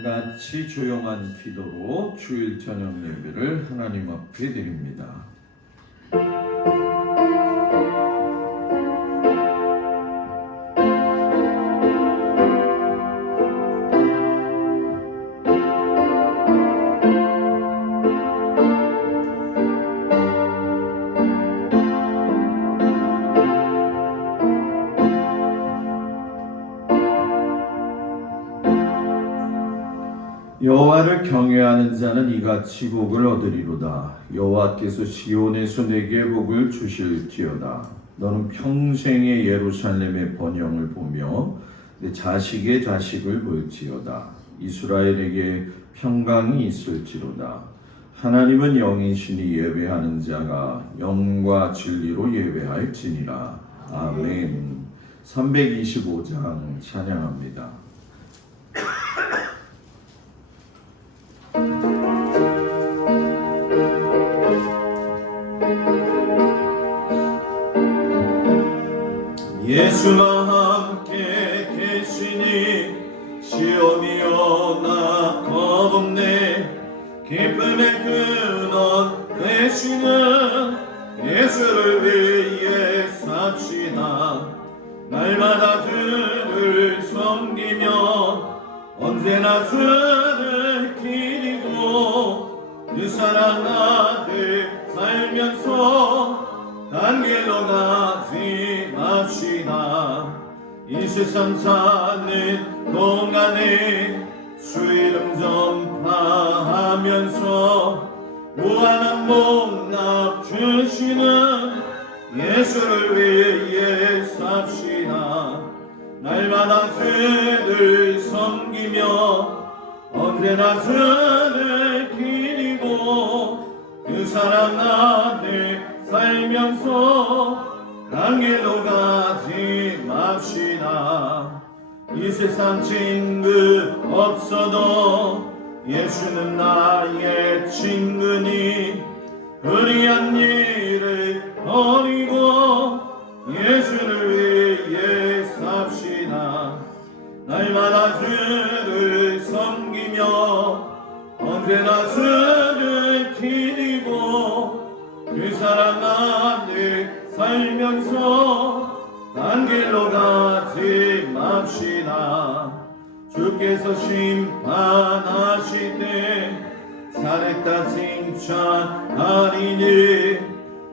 같이 조용한 기도로 주일 저녁 예배를 하나님 앞에 드립니다. 여호와를 경외하는 자는 이같이 복을 얻으리로다. 여호와께서 시온에서 내게 복을 주실지어다. 너는 평생의 예루살렘의 번영을 보며 내 자식의 자식을 볼지어다. 이스라엘에게 평강이 있을지로다. 하나님은 영이시니 예배하는 자가 영과 진리로 예배할지니라. 아멘. 325장 찬양합니다. 예수와 함께 계시니 시온이여 나 겁없네. 기쁨의 근원 되시는 예수를 위해 삽시다. 날마다 주를 섬기며 언제나 주를 기리고 그 사랑 앞에 살면서 단 길로 가지 맙시다. 이 세상 사는 동안에 주 이름 전파하면서 무한한 복납 주시는 예수를 위해 삽시다. 날마다 주를 섬기며 언제나 주를 기리고 그 사랑 안에 살면서 단 길로 가지 맙시다. 이 세상 친구 없어도 예수는 나의 친구니 불의한 일을 버리고 예수를 위해 삽시다. 날마다 주를 섬기며 언제나 주를 기리고 그 사랑 안에 살면서 단 길로 가지 맙시다. 주께서 심판하실 때 잘했다 칭찬하리니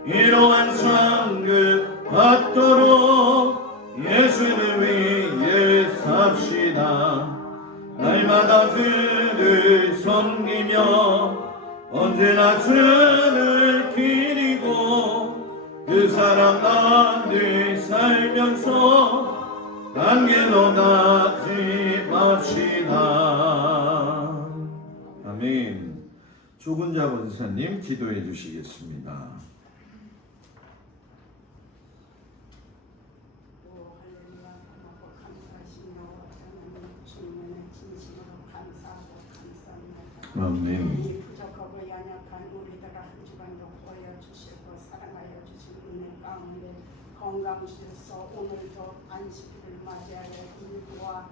이러한 상급 받도록 예수를 위해 삽시다. 날마다 주를 섬기며 언제나 주를 기리고 그 사랑 안에 살면서 단 길로 가지 맙시다. 아멘. 조근자 권사님 기도해 주시겠습니다. 아멘. 부족하고 연약한 우리들 한 주간도 보여주시고 사랑하여 주신 은혜 가운데 건강 주셔서 오늘도 안식일을 맞이하여 일과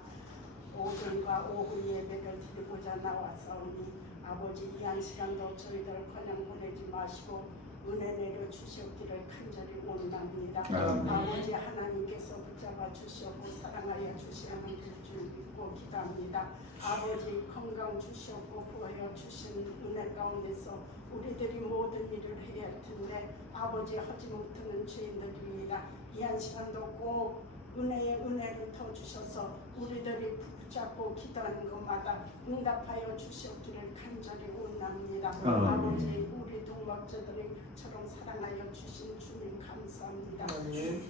오전과 오후 예배를 드리고자 나왔사오니 아버지 이 한 시간도 저희들을 그냥 보내지 마시고 은혜 내려 주셨기를 간절히 원합니다. 아버지 하나님께서 붙잡아 주셨고 사랑하여 주시는 줄 믿고 기도합니다. 아버지 건강 주셨고 구하여 주신 은혜 가운데서 우리들이 모든 일을 해야 할 텐데 아버지 하지 못하는 죄인들입니다. 이 한 시간도 꼭 은혜의 은혜를 더 주셔서 우리들이 붙잡고 기도하는 것마다 응답하여 주셨기를 간절히 원합니다. 아버지 우리 동역자들처럼 사랑하여 주신 주님 감사합니다.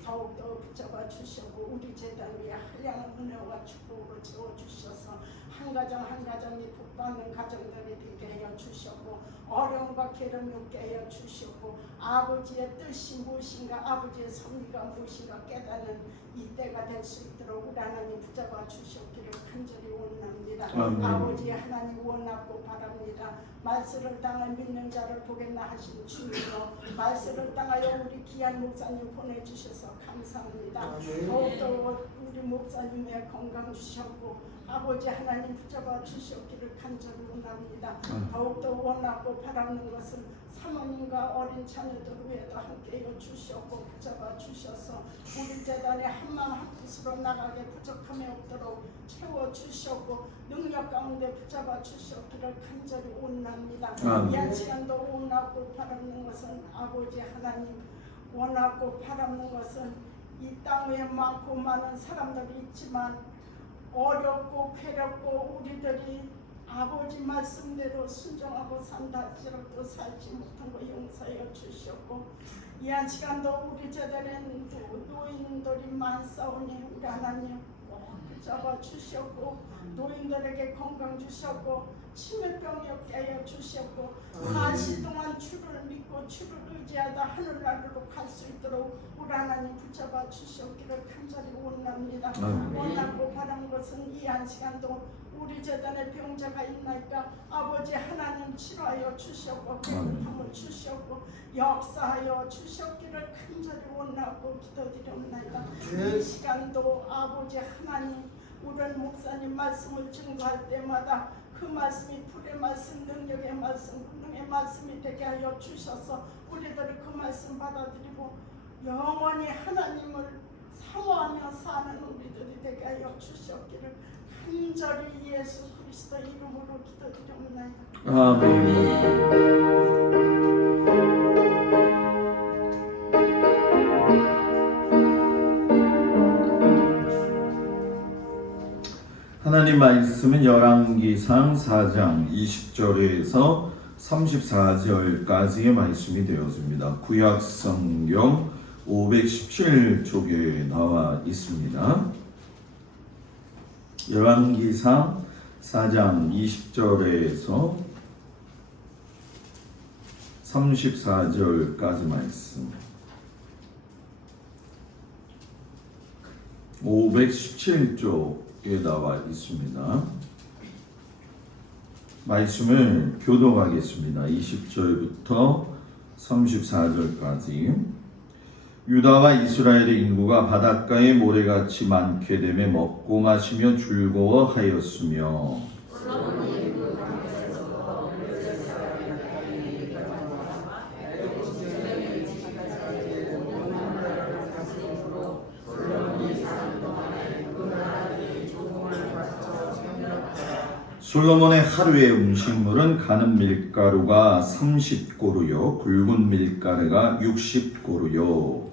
더욱더 붙잡아 주셨고 우리 재단 위에 한량한 은혜와 축복으로 채워주셔서 한 가정 한 가정이 복받는 가정들이 되게 하여 주셨고 어려움과 괴로움 없게 하여 주셨고 아버지의 뜻이 무엇인가 아버지의 섭리가 무엇인가 깨닫는 이 때가 될 수 있도록 우리 하나님 붙잡아 주시옵기를 간절히 원합니다. 아멘. 아버지 하나님 원하고 바랍니다. 말씀을 땅을 믿는 자를 보겠나 하신 주님으로 말씀을 땅하여 우리 귀한 목사님 보내주셔서 감사합니다. 더욱더 우리 목사님의 건강 주셨고 아버지 하나님 붙잡아 주시옵기를 간절히 원합니다. 더욱더 원하고 바라는 것은 사모님과 어린 자녀들 위에도 함께해 주시옵고 붙잡아 주셔서 우리 재단에 한마음 한뜻으로 나가게 부족함이 없도록 채워 주시옵고 능력 가운데 붙잡아 주시옵기를 간절히 원합니다. 이 한 시간도 원하고 바라는 것은 아버지 하나님 원하고 바라는 것은 이 땅 위에 많고 많은 사람들이 있지만 어렵고 괴롭고 우리들이 아버지 말씀대로 순종하고 산다 할지라도 살지 못한 거 용서해 주시옵고 이 한 시간도 우리 제대로는 노인들이 많사오니 우리 하나님 붙잡아 주시옵고 노인들에게 건강 주시옵고 치매병이 없게 하여 주시옵고 40 동안 주를 믿고 주를 의지하다 하늘나라로 갈 수 있도록 우리 하나님 붙잡아 주시옵기를 간절히 원합니다. 원하고 바라는 것은 이 한 시간도 우리 재단에 병자가 있나이까 아버지 하나님 치료하여 주시옵고 깨끗함을 주시옵고 역사하여 주시옵기를 간절히 원하고 기도드리옵나이다. 이 시간도 아버지 하나님 우리 목사님 말씀을 증거할 때마다 그 말씀이 불의 말씀, 능력의 말씀, 권능의 말씀이 되게 하여 주셔서 우리들이 그 말씀 받아들이고 영원히 하나님을 사모하며 사는 우리들이 되게 하여 주시옵기를 간절히 예수 그리스도 이름으로 기도드리옵나이다. 아멘. 하나님 말씀은 열왕기상 4장 20절에서 34절까지의 말씀이 되었습니다. 구약 성경 517쪽에 나와 있습니다. 열왕기상 4장 20절에서 34절까지 말씀. 517쪽에 나와 있습니다. 말씀을 교독하겠습니다. 20절부터 34절까지. 유다와 이스라엘의 인구가 바닷가의 모래같이 많게 되매 먹고 마시며 즐거워하였으며 솔로몬의 하루의 음식물은 가는 밀가루가 30고루요 굵은 밀가루가 60고루요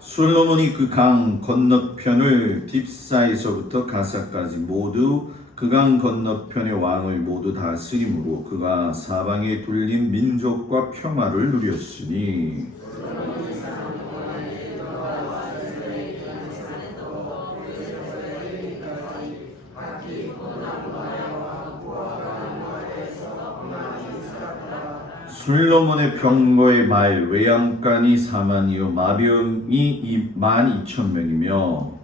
솔로몬이 그 강 건너편을 딥사에서부터 가사까지 모두 그 강 건너편의 왕을 모두 다스림으로 그가 사방에 둘린 민족과 평화를 누렸으니 솔로몬의 병거의 말 외양간이 4만이요 마병이 12,000명이며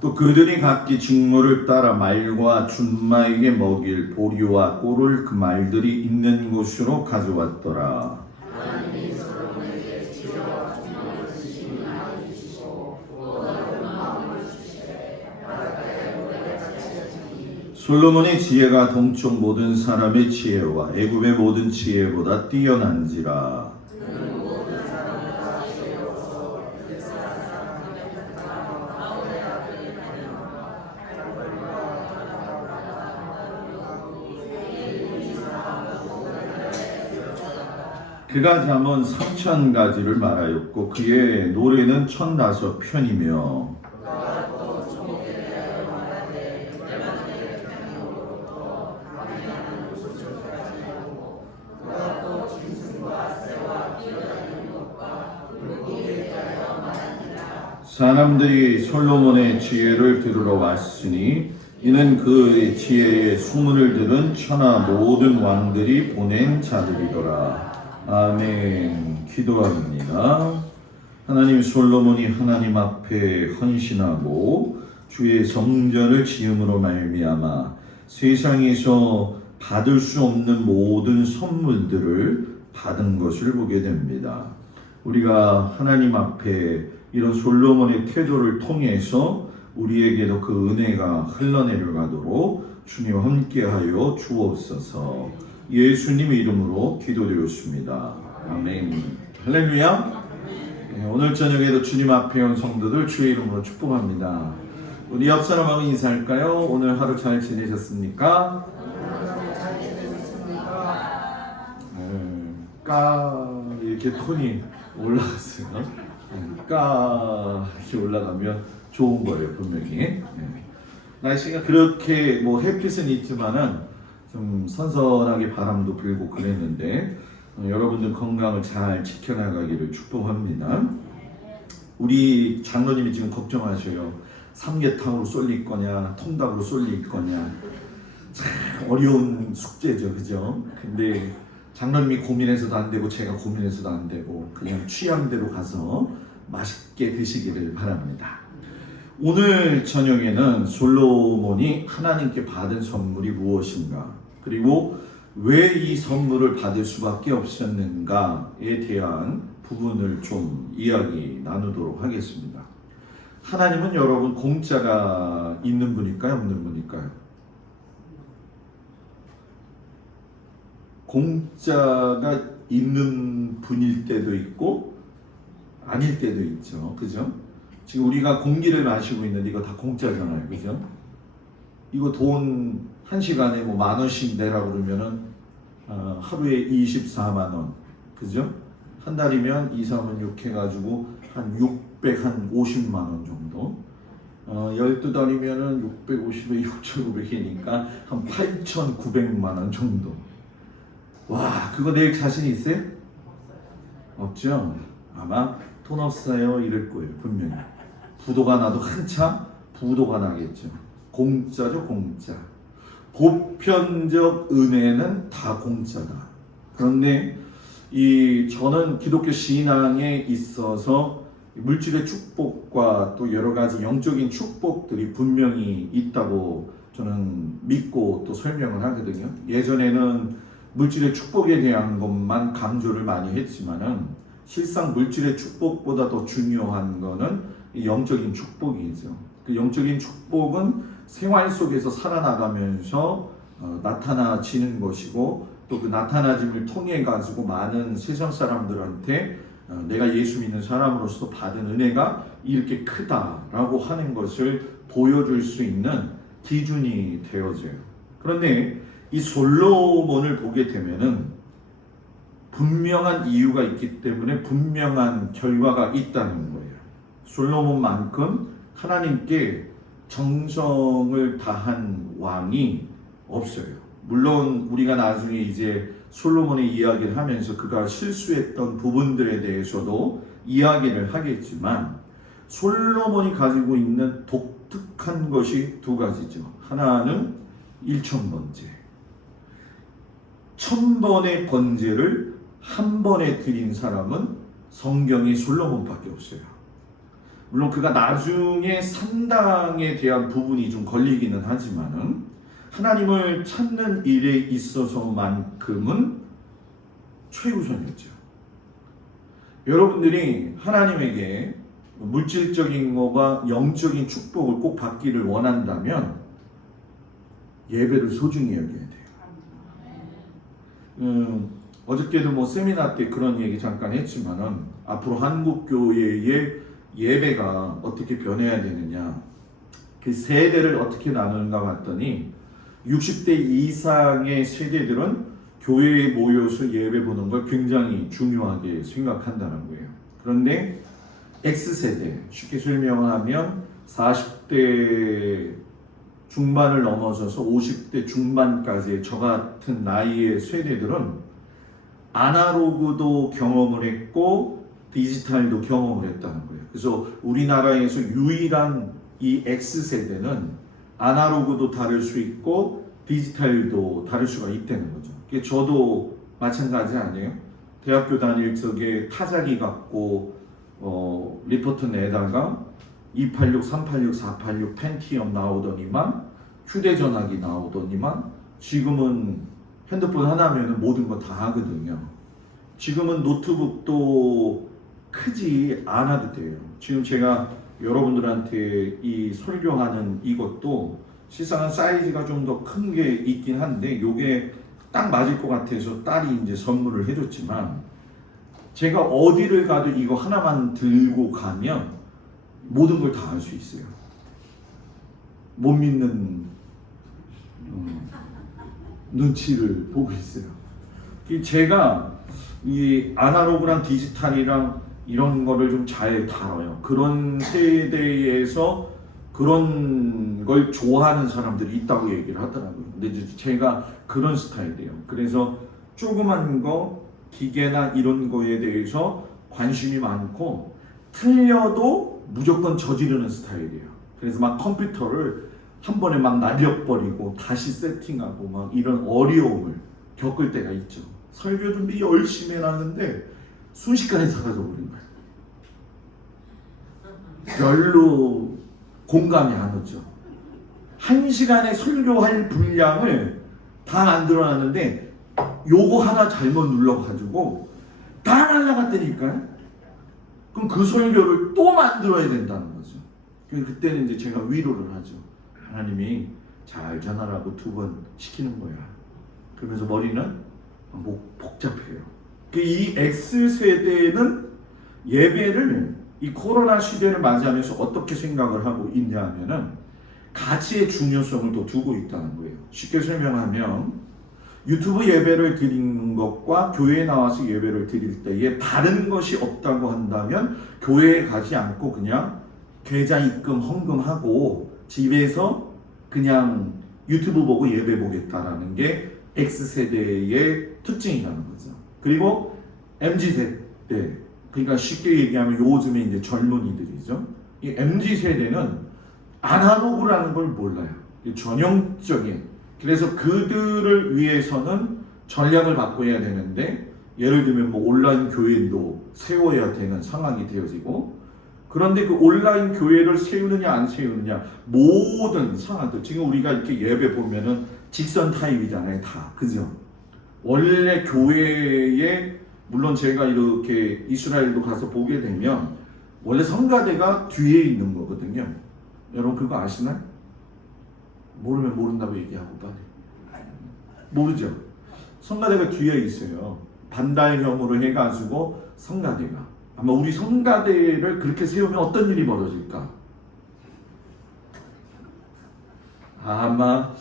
또 그들이 각기 직무를 따라 말과 준마에게 먹일 보리와 꿀을 그 말들이 있는 곳으로 가져왔더라. 솔로몬의 지혜가 동쪽 모든 사람의 지혜와 애굽의 모든 지혜보다 뛰어난지라. 그가 잠언 3,000가지를 말하였고 그의 노래는 1,005편이며 사람들이 솔로몬의 지혜를 들으러 왔으니 이는 그 지혜의 소문을 들은 천하 모든 왕들이 보낸 자들이더라. 아멘. 기도합니다. 하나님, 솔로몬이 하나님 앞에 헌신하고 주의 성전을 지음으로 말미암아 세상에서 받을 수 없는 모든 선물들을 받은 것을 보게 됩니다. 우리가 하나님 앞에 이런 솔로몬의 태도를 통해서 우리에게도 그 은혜가 흘러내려가도록 주님 함께하여 주옵소서. 예수님의 이름으로 기도드렸습니다. 아멘. 할렐루야. 오늘 저녁에도 주님 앞에 온 성도들 주의 이름으로 축복합니다. 우리 옆 사람하고 인사할까요? 오늘 하루 잘 지내셨습니까? 이렇게 톤이 올라갔어요. 이렇게 올라가면 좋은 거예요, 분명히. 날씨가 그렇게 뭐 햇빛은 있지만은 좀 선선하게 바람도 불고 그랬는데 여러분들 건강을 잘 지켜나가기를 축복합니다. 우리 장로님이 지금 걱정하셔요. 삼계탕으로 쏠릴 거냐, 통닭으로 쏠릴 거냐. 참 어려운 숙제죠, 그죠? 근데 장로님이 고민해서도 안 되고 제가 고민해서도 안 되고 그냥 취향대로 가서 맛있게 드시기를 바랍니다. 오늘 저녁에는 솔로몬이 하나님께 받은 선물이 무엇인가, 그리고 왜 이 선물을 받을 수밖에 없었는가에 대한 부분을 좀 이야기 나누도록 하겠습니다. 하나님은 여러분 공짜가 있는 분일까요, 없는 분일까요? 공짜가 있는 분일 때도 있고 아닐 때도 있죠, 그죠? 지금 우리가 공기를 마시고 있는데 이거 다 공짜잖아요, 그죠? 이거 돈 1시간에 뭐 10,000원씩 내라 그러면은 하루에 24만 원, 그죠? 한 달이면 2, 3은 6 해가지고 한 650만 원 정도. 12달이면은 650에 6,900이니까 한 8,900만 원 정도. 와, 그거 낼 자신 있어요? 없죠? 아마 돈 없어요 이럴 거예요, 분명히. 부도가 나도 한참 부도가 나겠죠. 공짜죠, 공짜. 보편적 은혜는 다 공짜다. 그런데 저는 기독교 신앙에 있어서 물질의 축복과 또 여러 가지 영적인 축복들이 분명히 있다고 저는 믿고 또 설명을 하거든요. 예전에는 물질의 축복에 대한 것만 강조를 많이 했지만은 실상 물질의 축복보다 더 중요한 거는 영적인 축복이죠. 그 영적인 축복은 생활 속에서 살아나가면서 나타나지는 것이고, 또 그 나타나짐을 통해 가지고 많은 세상 사람들한테 내가 예수 믿는 사람으로서 받은 은혜가 이렇게 크다라고 하는 것을 보여줄 수 있는 기준이 되어져요. 그런데 이 솔로몬을 보게 되면은 분명한 이유가 있기 때문에 분명한 결과가 있다는 거예요. 솔로몬만큼 하나님께 정성을 다한 왕이 없어요. 물론 우리가 나중에 이제 솔로몬의 이야기를 하면서 그가 실수했던 부분들에 대해서도 이야기를 하겠지만, 솔로몬이 가지고 있는 독특한 것이 두 가지죠. 하나는 1000번째. 1000번의 번제를 한 번에 드린 사람은 성경에 솔로몬밖에 없어요. 물론 그가 나중에 산당에 대한 부분이 좀 걸리기는 하지만은 하나님을 찾는 일에 있어서만큼은 최우선이었죠. 여러분들이 하나님에게 물질적인 것과 영적인 축복을 꼭 받기를 원한다면 예배를 소중히 여겨야 돼요. 어저께도 뭐 세미나 때 그런 얘기 잠깐 했지만은 앞으로 한국 교회의 예배가 어떻게 변해야 되느냐, 그 세대를 어떻게 나누는가 봤더니 60대 이상의 세대들은 교회에 모여서 예배 보는 걸 굉장히 중요하게 생각한다는 거예요. 그런데 X세대, 쉽게 설명하면 40대 중반을 넘어서서 50대 중반까지의 저 같은 나이의 세대들은 아날로그도 경험을 했고 디지털도 경험을 했다는 거예요. 그래서 우리나라에서 유일한 이 X세대는 아날로그도 다를 수 있고 디지털도 다를 수가 있다는 거죠. 저도 마찬가지 아니에요? 대학교 다닐 적에 타자기 갖고 리포트 내다가 286, 386, 486 펜티엄 나오더니만 휴대전화기 나오더니만 지금은 핸드폰 하나면 모든 거 다 하거든요. 지금은 노트북도 크지 않아도 돼요. 지금 제가 여러분들한테 이 설교하는 이것도 실상은 사이즈가 좀 더 큰 게 있긴 한데 이게 딱 맞을 것 같아서 딸이 이제 선물을 해줬지만 제가 어디를 가도 이거 하나만 들고 가면 모든 걸 다 할 수 있어요. 못 믿는 눈치를 보고 있어요. 제가 이 아날로그랑 디지털이랑 이런 거를 좀 잘 다뤄요. 그런 세대에서 그런 걸 좋아하는 사람들이 있다고 얘기를 하더라고요. 근데 이제 제가 그런 스타일이에요. 그래서 조그만 거, 기계나 이런 거에 대해서 관심이 많고 틀려도 무조건 저지르는 스타일이에요. 그래서 막 컴퓨터를 한 번에 막 날려버리고 다시 세팅하고 막 이런 어려움을 겪을 때가 있죠. 설교 준비 열심히 해놨는데 순식간에 사라져버린 거예요. 별로 공감이 안 오죠. 1시간에 설교할 분량을 다 만들어놨는데 요거 하나 잘못 눌러가지고 다 날라갔다니까요. 그럼 그 설교를 또 만들어야 된다는 거죠. 그때는 이제 제가 위로를 하죠. 하나님이 잘 전하라고 2번 시키는 거야. 그러면서 머리는 복잡해요. 이 X세대는 예배를 이 코로나 시대를 맞이하면서 어떻게 생각을 하고 있냐 하면은 가치의 중요성을 더 두고 있다는 거예요. 쉽게 설명하면 유튜브 예배를 드리는 것과 교회에 나와서 예배를 드릴 때에 다른 것이 없다고 한다면 교회에 가지 않고 그냥 계좌 입금 헌금하고 집에서 그냥 유튜브 보고 예배 보겠다라는 게 X세대의 특징이라는 거죠. 그리고 MZ세대, 그러니까 쉽게 얘기하면 요즘에 이제 젊은이들이죠. 이 MZ세대는 아날로그라는 걸 몰라요. 전형적인. 그래서 그들을 위해서는 전략을 바꿔야 되는데 예를 들면 뭐 온라인 교회도 세워야 되는 상황이 되어지고 그런데 그 온라인 교회를 세우느냐 안 세우느냐 모든 상황들 지금 우리가 이렇게 예배 보면은 직선 타입이잖아요. 다. 그죠? 원래 교회에 물론 제가 이렇게 이스라엘도 가서 보게 되면 원래 성가대가 뒤에 있는 거거든요. 여러분 그거 아시나요? 모르면 모른다고 얘기하고 빨리. 모르죠? 성가대가 뒤에 있어요. 반달형으로 해가지고 성가대가. 아마 우리 성가대를 그렇게 세우면 어떤 일이 벌어질까? 아마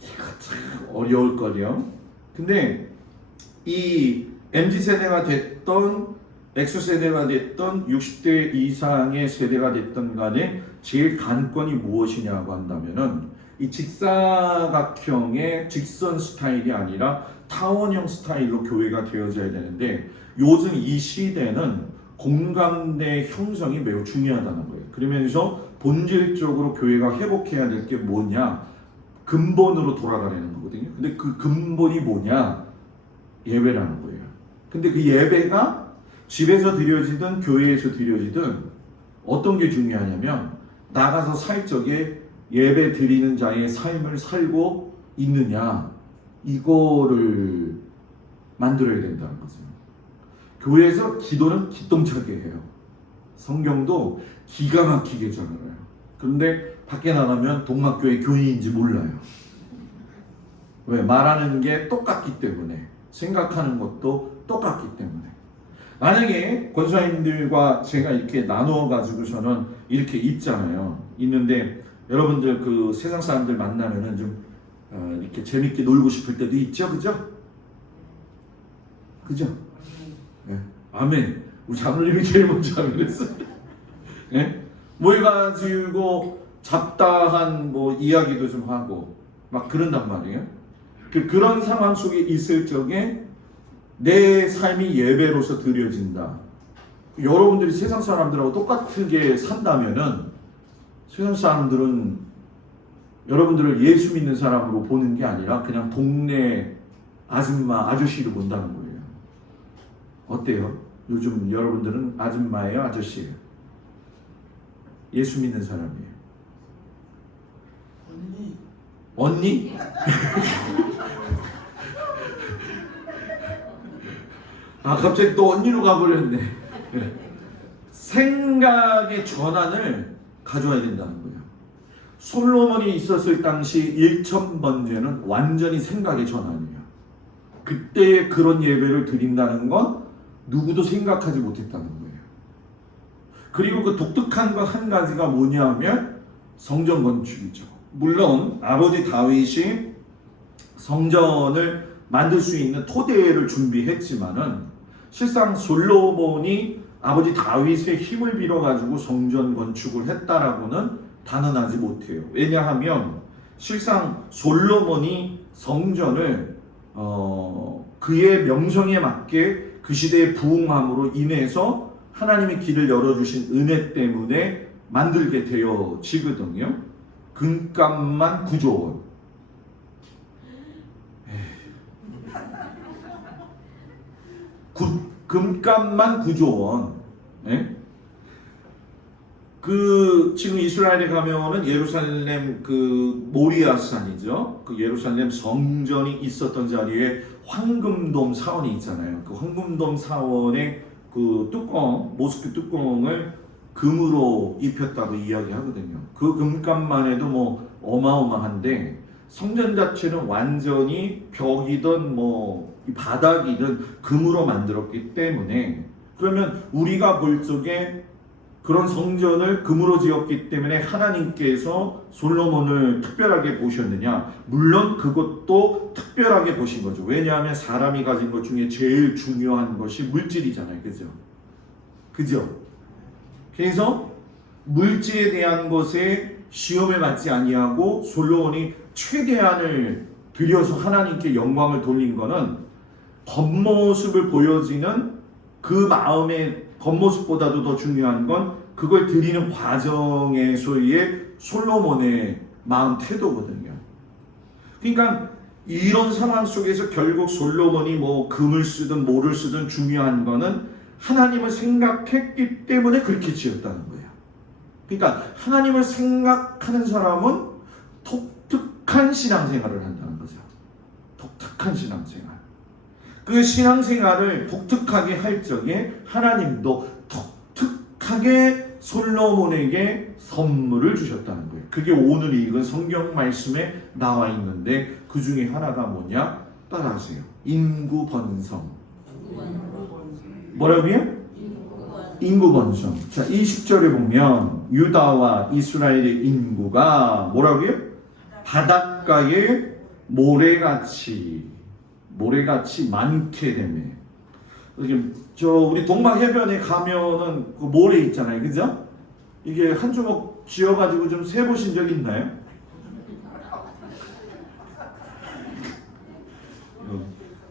이거 참 어려울 거요. 근데 이 MZ세대가 됐던 X세대가 됐던 60대 이상의 세대가 됐던 간에 제일 관건이 무엇이냐고 한다면은 이 직사각형의 직선 스타일이 아니라 타원형 스타일로 교회가 되어져야 되는데 요즘 이 시대는 공감대 형성이 매우 중요하다는 거예요. 그러면서 본질적으로 교회가 회복해야 될 게 뭐냐? 근본으로 돌아가려는 거거든요. 근데 그 근본이 뭐냐? 예배라는 거예요. 근데 그 예배가 집에서 드려지든 교회에서 드려지든 어떤 게 중요하냐면 나가서 사회적에 예배 드리는 자의 삶을 살고 있느냐 이거를 만들어야 된다는 거죠. 교회에서 기도는 기똥차게 해요. 성경도 기가 막히게 전해요. 그런데 밖에 나가면 동막교회 교인인지 몰라요. 왜? 말하는 게 똑같기 때문에 생각하는 것도 똑같기 때문에 만약에 권사님들과 제가 이렇게 나누어 가지고서는 이렇게 있잖아요. 있는데 여러분들 그 세상 사람들 만나면은 좀 이렇게 재밌게 놀고 싶을 때도 있죠, 그죠? 그죠? 네. 아멘. 우리 장로님이 제일 먼저 아멘했어요. 네? 뭐 해가지고 잡다한 뭐 이야기도 좀 하고 막 그런단 말이에요. 그런 상황 속에 있을 적에 내 삶이 예배로서 드려진다. 여러분들이 세상 사람들하고 똑같게 산다면은 세상 사람들은 여러분들을 예수 믿는 사람으로 보는 게 아니라 그냥 동네 아줌마, 아저씨로 본다는 거예요. 어때요? 요즘 여러분들은 아줌마예요, 아저씨예요? 예수 믿는 사람이에요. 언니? 아, 갑자기 또 언니로 가버렸네. 생각의 전환을 가져와야 된다는 거예요. 솔로몬이 있었을 당시 1000번째는 완전히 생각의 전환이에요. 그때 그런 예배를 드린다는 건 누구도 생각하지 못했다는 거예요. 그리고 그 독특한 것 한 가지가 뭐냐면 성전 건축이죠. 물론 아버지 다윗이 성전을 만들 수 있는 토대를 준비했지만은 실상 솔로몬이 아버지 다윗의 힘을 빌어가지고 성전 건축을 했다라고는 단언하지 못해요. 왜냐하면 실상 솔로몬이 성전을 그의 명성에 맞게 그 시대의 부흥함으로 인해서 하나님의 길을 열어주신 은혜 때문에 만들게 되어지거든요. 금값만 9조 원. 금값만 9조 원. 예? 지금 이스라엘에 가면은 예루살렘 모리아산이죠. 그 예루살렘 성전이 있었던 자리에 황금돔 사원이 있잖아요. 그 황금돔 사원의 그 뚜껑, 모스크 뚜껑을 금으로 입혔다고 이야기하거든요. 그 금값만 해도 뭐 어마어마한데 성전 자체는 완전히 벽이든 바닥이든 금으로 만들었기 때문에, 그러면 우리가 볼 적에 그런 성전을 금으로 지었기 때문에 하나님께서 솔로몬을 특별하게 보셨느냐? 물론 그것도 특별하게 보신 거죠. 왜냐하면 사람이 가진 것 중에 제일 중요한 것이 물질이잖아요. 그죠? 그래서 물질에 대한 것에 시험을 받지 아니하고 솔로몬이 최대한을 들여서 하나님께 영광을 돌린 거는 겉모습을 보여지는 그 마음의 겉모습보다도 더 중요한 건 그걸 드리는 과정에서의 솔로몬의 마음 태도거든요. 그러니까 이런 상황 속에서 결국 솔로몬이 금을 쓰든 뭐를 쓰든 중요한 거는 하나님을 생각했기 때문에 그렇게 지었다는 거예요. 그러니까 하나님을 생각하는 사람은 독특한 신앙생활을 한다는 거죠. 독특한 신앙생활. 그 신앙생활을 독특하게 할 적에 하나님도 독특하게 솔로몬에게 선물을 주셨다는 거예요. 그게 오늘 읽은 성경 말씀에 나와 있는데 그 중에 하나가 뭐냐? 따라하세요. 인구 번성. 뭐라고요? 인구 번성. 자, 20절에 보면 유다와 이스라엘의 인구가 뭐라고요? 바닷가에 모래같이 많게 되네. 우리 동막 해변에 가면은 그 모래 있잖아요, 그죠? 이게 한 주먹 쥐어가지고 좀 세보신 적 있나요?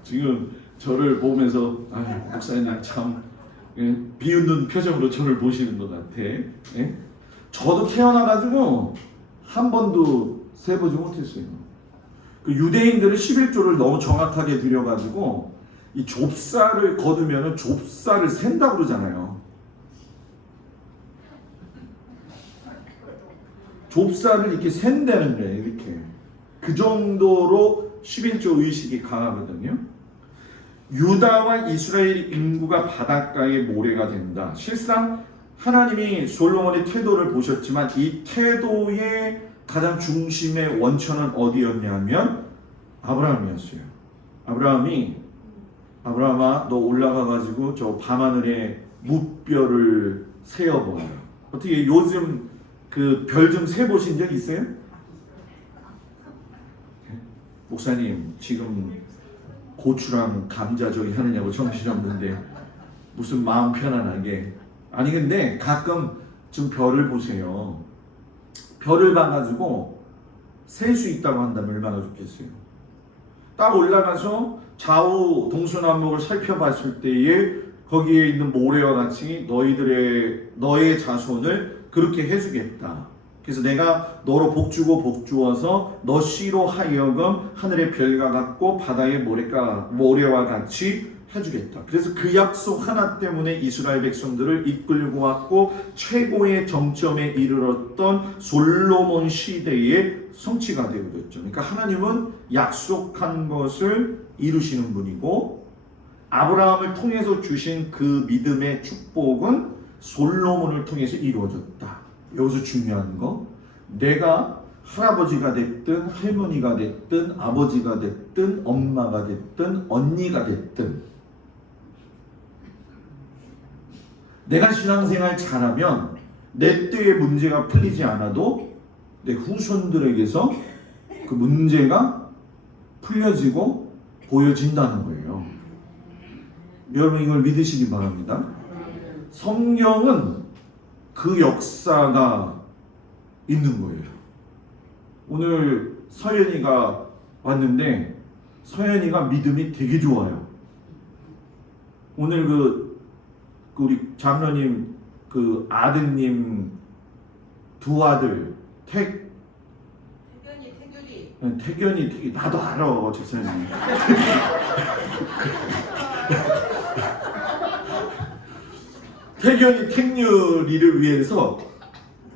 지금 저를 보면서 목사님 참 비웃는 표정으로 저를 보시는 것 같아. 예? 저도 태어나가지고 한 번도 세보지 못했어요. 그 유대인들은 11조를 너무 정확하게 드려가지고 이 좁쌀을 거두면 좁쌀을 센다 그러잖아요. 좁쌀을 이렇게 센다는 거예요. 이렇게. 그 정도로 11조 의식이 강하거든요. 유다와 이스라엘 인구가 바닷가의 모래가 된다. 실상 하나님이 솔로몬의 태도를 보셨지만 이 태도의 가장 중심의 원천은 어디였냐면 아브라함이었어요. 아브라함아 너 올라가가지고 저 밤하늘에 무뼈를 세어보아요. 어떻게 요즘 그 별 좀 세보신 적 있어요? 목사님 지금 고추랑 감자 저기 하느냐고 정신없는데 무슨 마음 편안하게. 아니 근데 가끔 좀 별을 보세요. 별을 봐가지고 셀 수 있다고 한다면 얼마나 좋겠어요. 딱 올라가서 좌우 동서남북을 살펴봤을 때에 거기에 있는 모래와 같이 너의 자손을 그렇게 해주겠다. 그래서 내가 너로 복주고 복주어서 너 씨로 하여금 하늘의 별과 같고 바다의 모래와 같이 해주겠다. 그래서 그 약속 하나 때문에 이스라엘 백성들을 이끌고 왔고 최고의 정점에 이르렀던 솔로몬 시대의 성취가 되어졌죠. 그러니까 하나님은 약속한 것을 이루시는 분이고 아브라함을 통해서 주신 그 믿음의 축복은 솔로몬을 통해서 이루어졌다. 여기서 중요한 거, 내가 할아버지가 됐든 할머니가 됐든 아버지가 됐든 엄마가 됐든 언니가 됐든 내가 신앙생활 잘하면 내 때의 문제가 풀리지 않아도 내 후손들에게서 그 문제가 풀려지고 보여진다는 거예요. 여러분 이걸 믿으시기 바랍니다. 성경은 그 역사가 있는 거예요. 오늘 서연이가 왔는데 서연이가 믿음이 되게 좋아요. 오늘 우리 장로님 그 아드님 두 아들 태견이 나도 알아 집사님. 태견이 택률이를 위해서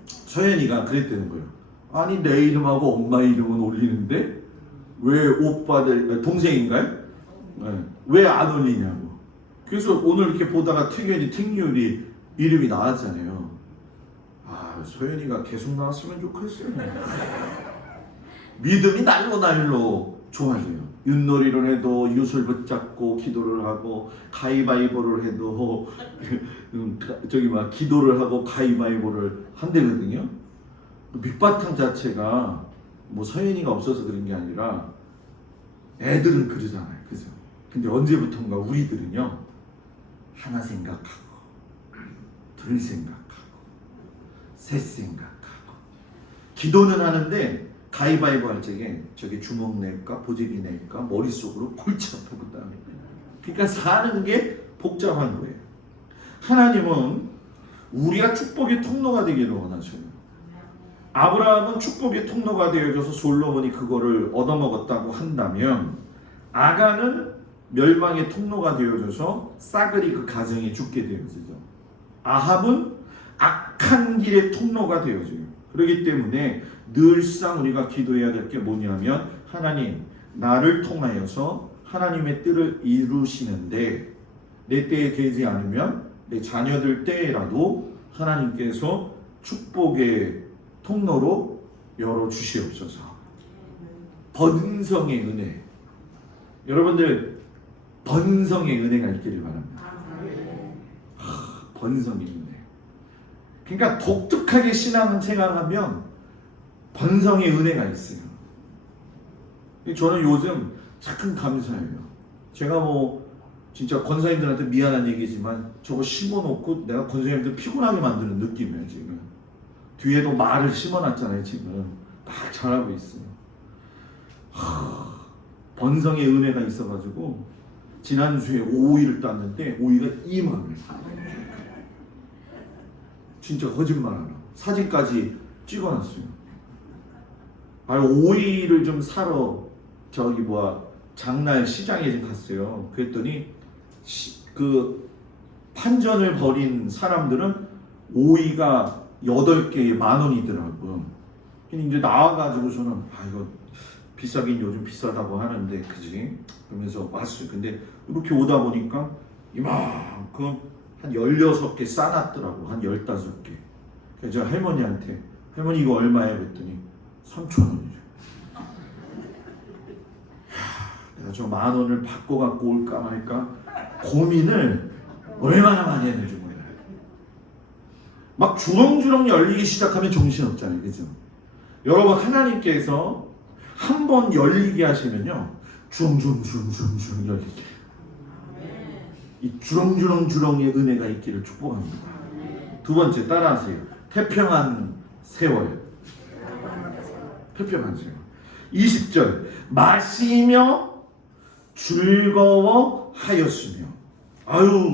서연이가 그랬다는 거예요. 아니 내 이름하고 엄마 이름은 올리는데 왜 오빠들 동생인가요? 네. 왜 안 올리냐고. 그래서 오늘 이렇게 보다가 태견이 택률이 이름이 나왔잖아요. 아 서연이가 계속 나왔으면 좋겠어요. 믿음이 날로 좋아져요. 윷놀이를 해도 윷을 붙잡고 기도를 하고 가위바위보를 해도 기도를 하고 가위바위보를 한대거든요. 밑바탕 자체가 뭐 서연이가 없어서 그런 게 아니라 애들은 그러잖아요. 그죠? 근데 언제부턴가 우리들은요 하나 생각하고 둘 생각하고 셋 생각하고 기도는 하는데 가위바위보 할 적에 저게 주먹 낼까 보재기 낼까 머릿속으로 골치 아프거든. 그러니까 사는 게 복잡한 거예요. 하나님은 우리가 축복의 통로가 되기를 원하셔요. 아브라함은 축복의 통로가 되어져서 솔로몬이 그거를 얻어먹었다고 한다면 아간은 멸망의 통로가 되어져서 싸그리 그 가정이 죽게 되어지죠. 아합은 악한 길의 통로가 되어져요. 그렇기 때문에 늘상 우리가 기도해야 될 게 뭐냐면 하나님 나를 통하여서 하나님의 뜻을 이루시는데 내 때에 되지 않으면 내 자녀들 때에라도 하나님께서 축복의 통로로 열어주시옵소서. 번성의 은혜, 여러분들 번성의 은혜가 있기를 바랍니다. 번성의 은혜. 그러니까 독특하게 신앙생활하면 번성의 은혜가 있어요. 저는 요즘 참 감사해요. 제가 뭐 진짜 권사님들한테 미안한 얘기지만 저거 심어놓고 내가 권사님들 피곤하게 만드는 느낌이에요. 지금 뒤에도 말을 심어놨잖아요. 지금 막 잘하고 있어요. 번성의 은혜가 있어가지고 지난주에 오이를 땄는데 오이가 2만원. 진짜 거짓말 안 하고 사진까지 찍어놨어요. 오이를 좀 사러 장날 시장에 좀 갔어요. 그랬더니 그 판전을 벌인 사람들은 오이가 8개에 10,000원이더라고요. 근데 이제 나와가지고 저는 이거 비싸긴 요즘 비싸다고 하는데 그지? 그러면서 왔어요. 근데 이렇게 오다 보니까 이만큼 한 16개 싸놨더라고. 한 15개. 그래서 제가 할머니한테 할머니 이거 얼마예요? 그랬더니 3,000원이죠. 내가 저 10,000원을 받고 갖고 올까 말까 고민을 얼마나 많이 했는지 몰라요. 막 주렁주렁 열리기 시작하면 정신없잖아요. 그죠? 여러분 하나님께서 한 번 열리게 하시면요 주렁주렁 열리게 이 주렁주렁의 은혜가 있기를 축복합니다. 두 번째 따라하세요. 태평한 세월. 태평한 세월. 20절 마시며 즐거워하였으며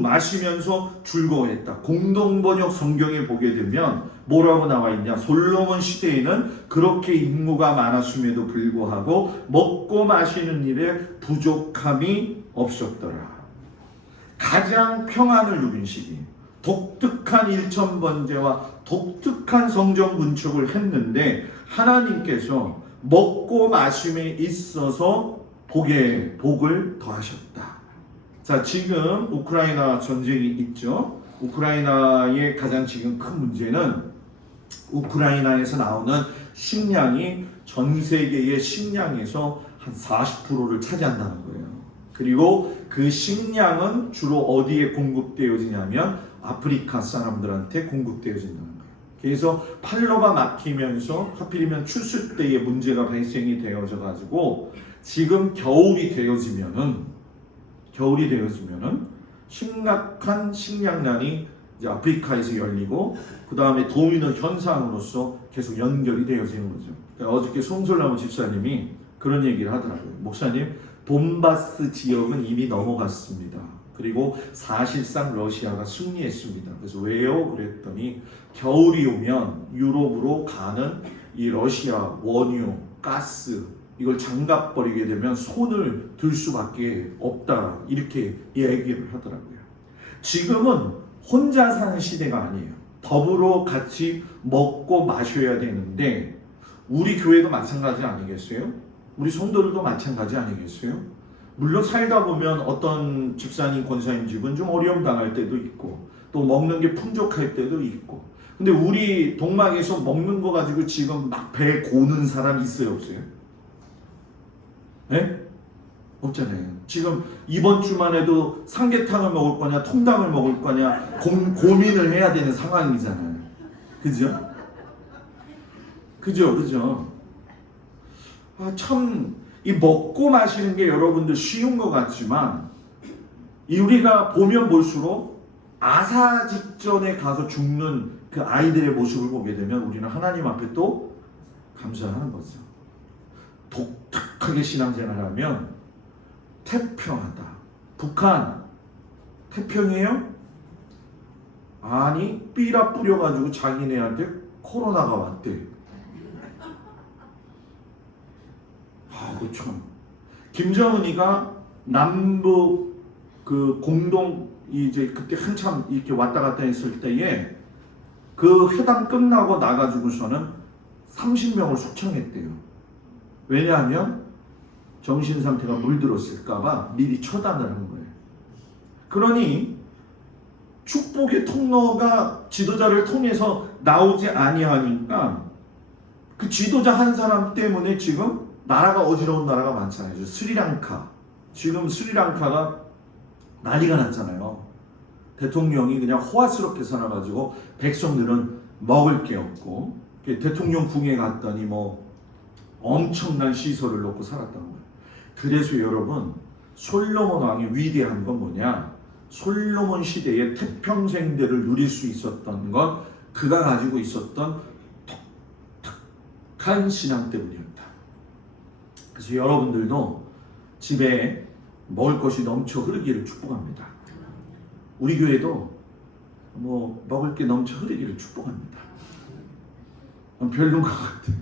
마시면서 즐거워했다. 공동번역 성경에 보게 되면 뭐라고 나와 있냐? 솔로몬 시대에는 그렇게 인구가 많았음에도 불구하고 먹고 마시는 일에 부족함이 없었더라. 가장 평안을 누린 시기, 독특한 일천번제와 독특한 성전 군축을 했는데 하나님께서 먹고 마심에 있어서 복을 더하셨다. 자, 지금 우크라이나 전쟁이 있죠. 우크라이나의 가장 지금 큰 문제는 우크라이나에서 나오는 식량이 전 세계의 식량에서 한 40%를 차지한다는 거예요. 그리고 그 식량은 주로 어디에 공급되어지냐면 아프리카 사람들한테 공급되어진다는 거예요. 그래서 팔로가 막히면서 하필이면 추수 때에 문제가 발생이 되어져 가지고 지금 겨울이 되어지면은 심각한 식량난이 이제 아프리카에서 열리고 그 다음에 도미노 현상으로서 계속 연결이 되어지는 거죠. 그러니까 어저께 송솔나무 집사님이 그런 얘기를 하더라고요. 목사님, 돈바스 지역은 이미 넘어갔습니다. 그리고 사실상 러시아가 승리했습니다. 그래서 왜요? 그랬더니 겨울이 오면 유럽으로 가는 이 러시아 원유, 가스 이걸 장갑버리게 되면 손을 들 수밖에 없다. 이렇게 얘기를 하더라고요. 지금은 혼자 사는 시대가 아니에요. 더불어 같이 먹고 마셔야 되는데 우리 교회도 마찬가지 아니겠어요? 우리 성도들도 마찬가지 아니겠어요? 물론 살다 보면 어떤 집사님, 권사님 집은 좀 어려움 당할 때도 있고 또 먹는 게 풍족할 때도 있고 근데 우리 동막에서 먹는 거 가지고 지금 막 배 고는 사람 있어요? 없어요? 네? 없잖아요. 지금 이번 주만 해도 삼계탕을 먹을 거냐 통닭을 먹을 거냐 고민을 해야 되는 상황이잖아요. 그죠? 참 이 먹고 마시는 게 여러분들 쉬운 것 같지만 우리가 보면 볼수록 아사 직전에 가서 죽는 그 아이들의 모습을 보게 되면 우리는 하나님 앞에 또 감사하는 거죠. 독특하게 신앙생활하면 태평하다. 북한 태평이에요? 아니 삐라 뿌려가지고 자기네한테 코로나가 왔대. 참. 김정은이가 남북 그 공동 이제 그때 한참 이렇게 왔다 갔다 했을 때에 그 회담 끝나고 나가지고서는 30명을 숙청했대요. 왜냐하면 정신 상태가 물들었을까봐 미리 처단을 한 거예요. 그러니 축복의 통로가 지도자를 통해서 나오지 아니하니까 그 지도자 한 사람 때문에 지금 나라가 어지러운 나라가 많잖아요. 스리랑카. 지금 스리랑카가 난리가 났잖아요. 대통령이 그냥 호화스럽게 살아가지고 백성들은 먹을 게 없고 대통령 궁에 갔더니 뭐 엄청난 시설을 놓고 살았다는 거예요. 그래서 여러분 솔로몬 왕이 위대한 건 뭐냐? 솔로몬 시대의 태평생대를 누릴 수 있었던 건 그가 가지고 있었던 독특한 신앙 때문이었다. 그래서 여러분들도 집에 먹을 것이 넘쳐 흐르기를 축복합니다. 우리 교회도 뭐 먹을 게 넘쳐 흐르기를 축복합니다. 별로인 것 같아요.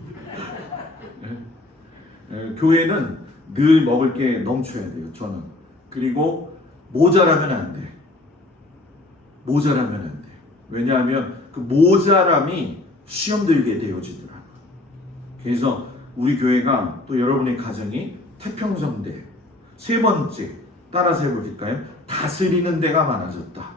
교회는 늘 먹을 게 넘쳐야 돼요. 저는. 그리고 모자라면 안 돼. 왜냐하면 그 모자람이 시험 들게 되어지더라고요. 그래서 우리 교회가 또 여러분의 가정이 태평성대. 세 번째 따라서 해볼까요? 다스리는 데가 많아졌다.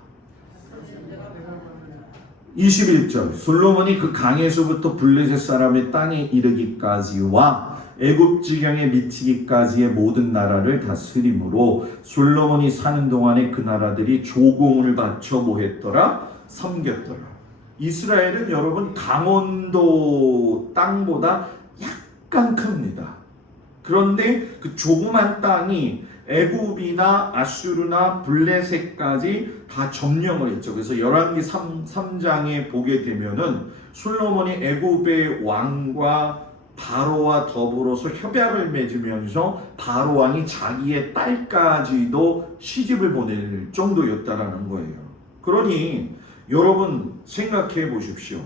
21절 솔로몬이 그 강에서부터 블레셋 사람의 땅에 이르기까지와 애굽 지경에 미치기까지의 모든 나라를 다스림으로 솔로몬이 사는 동안에 그 나라들이 조공을 바쳐 뭐했더라? 섬겼더라. 이스라엘은 여러분 강원도 땅보다 약간 큽니다. 그런데 그 조그만 땅이 애굽이나 아수르나 블레셋까지 다 점령을 했죠. 그래서 열왕기 3장에 보게 되면은 솔로몬이 애굽의 왕과 바로와 더불어서 협약을 맺으면서 바로 왕이 자기의 딸까지도 시집을 보낼 정도였다라는 거예요. 그러니 여러분 생각해 보십시오.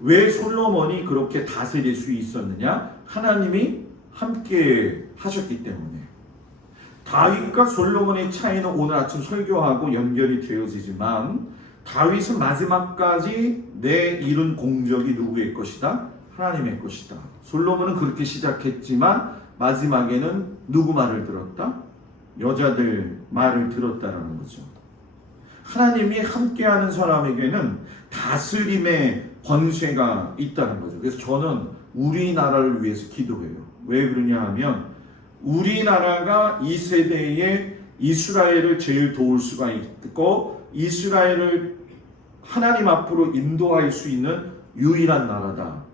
왜 솔로몬이 그렇게 다스릴 수 있었느냐? 하나님이 함께 하셨기 때문에. 다윗과 솔로몬의 차이는 오늘 아침 설교하고 연결이 되어지지만, 다윗은 마지막까지 내 이룬 공적이 누구의 것이다? 하나님의 것이다. 솔로몬은 그렇게 시작했지만 마지막에는 누구 말을 들었다? 여자들 말을 들었다라는 거죠. 하나님이 함께하는 사람에게는 다스림의 권세가 있다는 거죠. 그래서 저는 우리나라를 위해서 기도해요. 왜 그러냐 하면 우리나라가 이 세대에 이스라엘을 제일 도울 수가 있고 이스라엘을 하나님 앞으로 인도할 수 있는 유일한 나라다.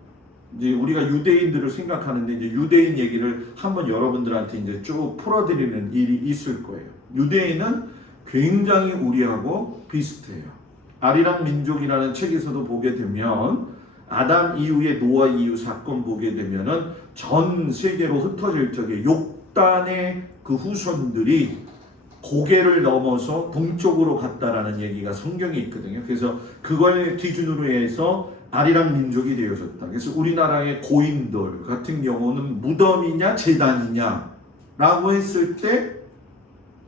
이제 우리가 유대인들을 생각하는데 이제 유대인 얘기를 한번 여러분들한테 이제 쭉 풀어드리는 일이 있을 거예요. 유대인은 굉장히 우리하고 비슷해요. 아리랑 민족이라는 책에서도 보게 되면 아담 이후에 노아 이후 사건 보게 되면은 전 세계로 흩어질 적에 욕단의 그 후손들이 고개를 넘어서 동쪽으로 갔다라는 얘기가 성경에 있거든요. 그래서 그걸 기준으로 해서 아리랑 민족이 되어졌다. 그래서 우리나라의 고인돌 같은 경우는 무덤이냐 제단이냐 라고 했을 때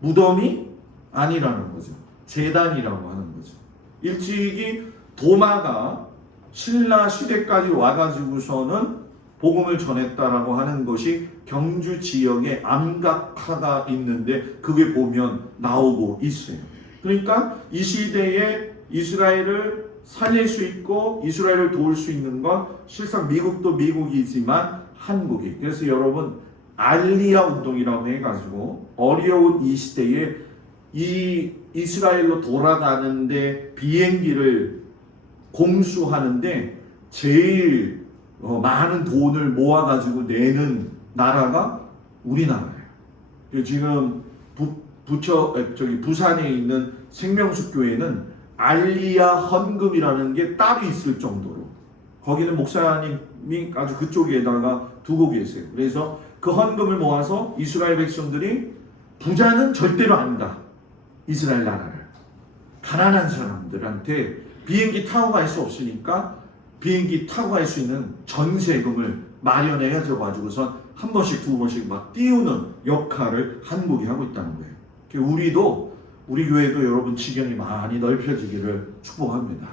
무덤이 아니라는 거죠. 제단이라고 하는 거죠. 일찍이 도마가 신라 시대까지 와가지고서는 복음을 전했다라고 하는 것이 경주 지역에 암각화가 있는데 그게 보면 나오고 있어요. 그러니까 이 시대에 이스라엘을 살릴 수 있고 이스라엘을 도울 수 있는 건 실상 미국도 미국이지만 한국이. 그래서 여러분 알리아 운동이라고 해가지고 어려운 이 시대에 이 이스라엘로 돌아가는데 비행기를 공수하는데 제일 많은 돈을 모아가지고 내는 나라가 우리나라예요. 지금 부산에 있는 생명수교회는 알리아 헌금이라는 게 따로 있을 정도로 거기는 목사님이 아주 그쪽에다가 두고 계세요. 그래서 그 헌금을 모아서 이스라엘 백성들이 부자는 절대로 아니다. 이스라엘 나라를 가난한 사람들한테 비행기 타고 갈 수 없으니까 비행기 타고 갈 수 있는 전세금을 마련해야져 가지고선 한 번씩 두 번씩 막 띄우는 역할을 한국이 하고 있다는 거예요. 우리 교회도 여러분 지경이 많이 넓혀지기를 축복합니다.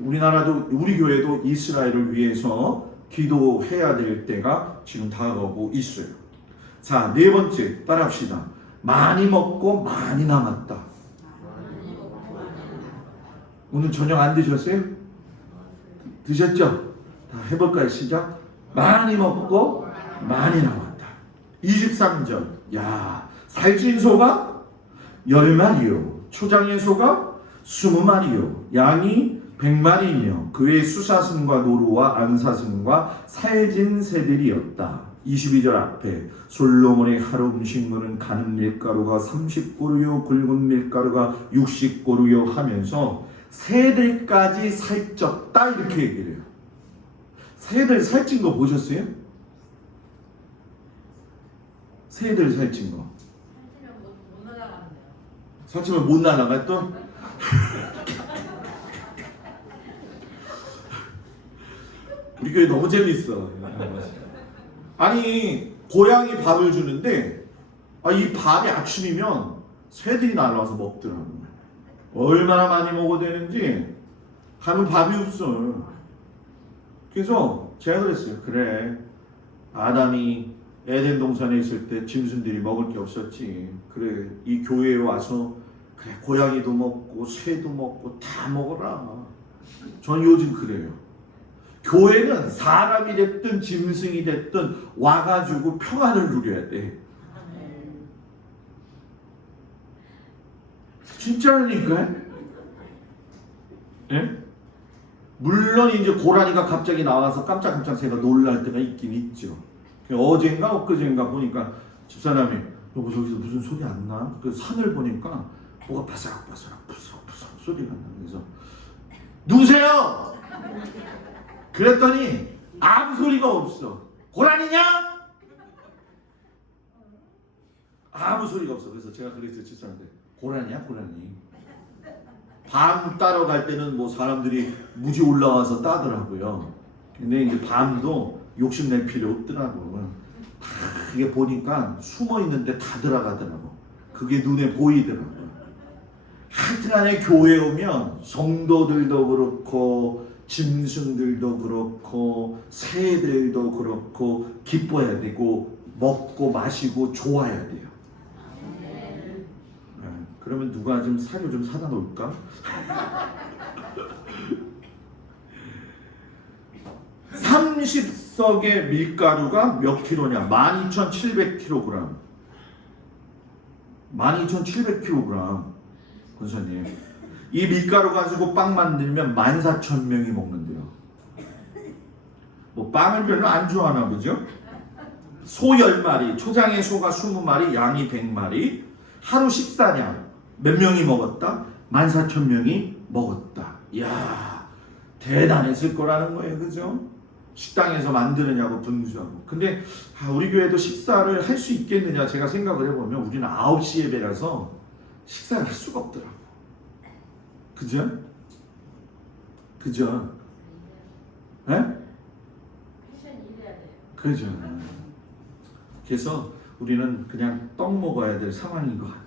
우리 교회도 이스라엘을 위해서 기도해야 될 때가 지금 다가오고 있어요. 자, 네 번째 따라합시다. 많이 먹고 많이 남았다. 오늘 저녁 안 드셨어요? 드셨죠? 다 해볼까요? 시작. 많이 먹고 많이 남았다. 23절. 야, 살찐 소가 10마리요. 초장의 소가 20마리요. 양이 100마리이며 그의 수사슴과 노루와 암사슴과 살진 새들이었다. 22절 앞에 솔로몬의 하루 음식물은 가는 밀가루가 30고루요 굵은 밀가루가 60고루요 하면서 새들까지 살쪘다 이렇게 얘기를 해요. 새들 살찐 거 보셨어요? 새들 살찐 거. 살찌면 못 날아가 또? 우리 교회 너무 재밌어. 아니 고양이 밥을 주는데 이 밥이 아침이면 새들이 날아와서 먹더라고요. 얼마나 많이 먹어야 되는지 가면 밥이 없어. 그래서 제가 그랬어요. 그래, 아담이 에덴 동산에 있을 때 짐승들이 먹을 게 없었지. 그래, 이 교회에 와서 그래 고양이도 먹고 새도 먹고 다 먹어라. 전 요즘 그래요. 교회는 사람이 됐든 짐승이 됐든 와가지고 평안을 누려야 돼. 진짜라니까. 예? 물론 이제 고라니가 갑자기 나와서 깜짝깜짝 새가 놀랄 때가 있긴 있죠. 어젠가 엊그젠가 보니까 집사람이 여보 저기서 무슨 소리 안 나? 그 산을 보니까 뭐가 바삭바삭 부석부석 소리가 나. 그래서 누구세요? 그랬더니 아무 소리가 없어. 고라니냐? 아무 소리가 없어. 그래서 제가 그랬어요. 집사람한테. 고라니야 고라니. 밤 따러 갈 때는 뭐 사람들이 무지 올라와서 따더라고요. 근데 이제 밤도 욕심낼 필요 없더라고요. 그게 보니까 숨어 있는데 다 들어가더라고. 그게 눈에 보이더라고요. 하여튼간에 교회 오면 성도들도 그렇고 짐승들도 그렇고 새들도 그렇고 기뻐야 되고 먹고 마시고 좋아야 돼요. 그러면 누가 좀 사료 좀 사다 놓을까? 30석의 밀가루가 몇 킬로냐? 12,700kg. 12,700kg. 권사님, 이 밀가루 가지고 빵 만들면 14,000명이 먹는데요. 뭐 빵을 별로 안 좋아하나 보죠? 소 10마리, 초장에 소가 20마리, 양이 100마리. 하루 식사량 몇 명이 먹었다? 14,000명이 먹었다. 이야, 대단했을 거라는 거예요. 그죠? 식당에서 만드느냐고 분주하고. 근데 우리 교회도 식사를 할 수 있겠느냐 제가 생각을 해보면 우리는 9시 예배라서 식사를 할 수가 없더라고. 그죠? 그죠? 예? 그죠? 그래서 우리는 그냥 떡 먹어야 될 상황인 것 같아요.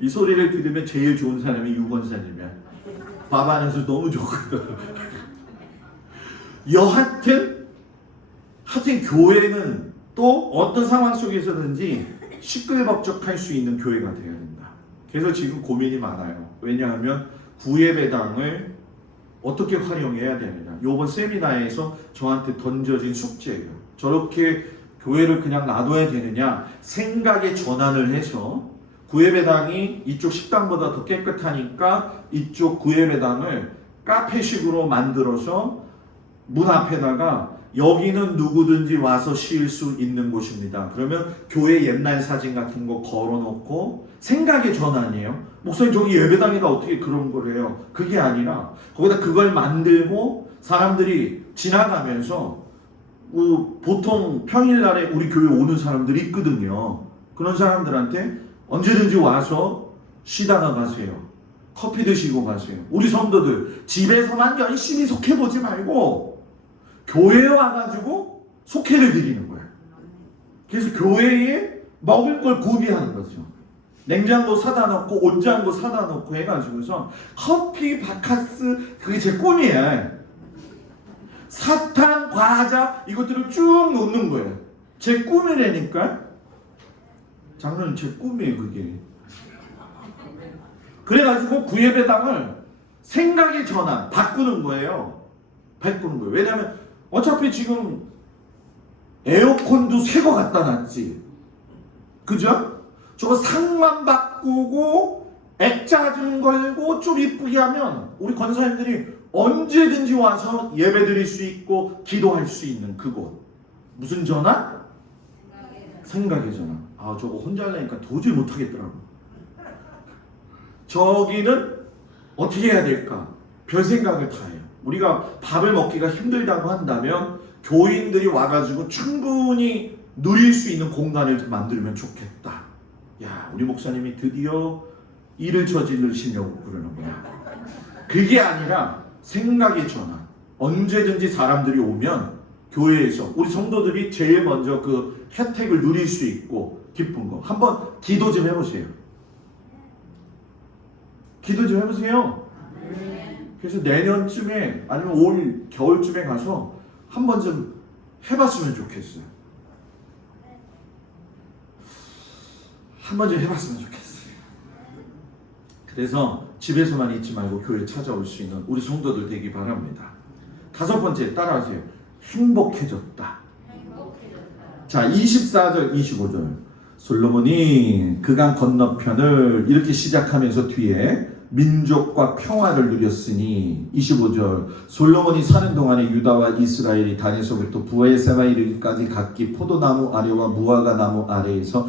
이 소리를 들으면 제일 좋은 사람이 유권사님이야. 밥 안에서 너무 좋거든. 여하튼 교회는 또 어떤 상황 속에서든지 시끌벅적할 수 있는 교회가 되어야 된다. 그래서 지금 고민이 많아요. 왜냐하면 구예배당을 어떻게 활용해야 되느냐. 요번 세미나에서 저한테 던져진 숙제예요. 저렇게 교회를 그냥 놔둬야 되느냐 생각의 전환을 해서 구예배당이 이쪽 식당보다 더 깨끗하니까 이쪽 구예배당을 카페식으로 만들어서 문 앞에다가 여기는 누구든지 와서 쉴 수 있는 곳입니다. 그러면 교회 옛날 사진 같은 거 걸어놓고 생각의 전환이에요. 목사님 저기 예배당이다 어떻게 그런 거래요? 그게 아니라 거기다 그걸 만들고 사람들이 지나가면서 보통 평일날에 우리 교회 오는 사람들이 있거든요. 그런 사람들한테 언제든지 와서 쉬다가 가세요. 커피 드시고 가세요. 우리 성도들 집에서만 열심히 속해보지 말고 교회에 와가지고 속회를 드리는 거예요. 그래서 교회에 먹을 걸 구비하는 거죠. 냉장고 사다 놓고 옷장고 사다 놓고 해가지고서 커피, 바카스 그게 제 꿈이에요. 사탕, 과자 이것들을 쭉 놓는 거예요. 제 꿈이라니까. 장로님 제 꿈이에요 그게. 그래가지고 구예배당을 생각의 전환 바꾸는 거예요. 왜냐하면 어차피 지금 에어컨도 새 거 갖다 놨지. 그죠? 저거 상만 바꾸고 액자좀 걸고 좀 이쁘게 하면 우리 권사님들이 언제든지 와서 예배 드릴 수 있고 기도할 수 있는 그곳. 무슨 전환? 생각의 전환. 저거 혼자 하려니까 도저히 못하겠더라고. 저기는 어떻게 해야 될까? 별 생각을 다 해요. 우리가 밥을 먹기가 힘들다고 한다면 교인들이 와가지고 충분히 누릴 수 있는 공간을 만들면 좋겠다. 야, 우리 목사님이 드디어 일을 저지르시려고 그러는구나. 그게 아니라 생각의 전환. 언제든지 사람들이 오면 교회에서 우리 성도들이 제일 먼저 그 혜택을 누릴 수 있고 기쁜 거. 한번 기도 좀 해보세요. 기도 좀 해보세요. 그래서 내년쯤에 아니면 올 겨울쯤에 가서 한번 좀 해봤으면 좋겠어요. 한번 좀 해봤으면 좋겠어요. 그래서 집에서만 있지 말고 교회 찾아올 수 있는 우리 성도들 되기 바랍니다. 5번째 따라하세요. 행복해졌다. 자, 24절 25절 솔로몬이 그강 건너편을 이렇게 시작하면서 뒤에 민족과 평화를 누렸으니 25절 솔로몬이 사는 동안에 유다와 이스라엘이 단에서부터 부에세바 이르기까지 각기 포도나무 아래와 무화과 나무 아래에서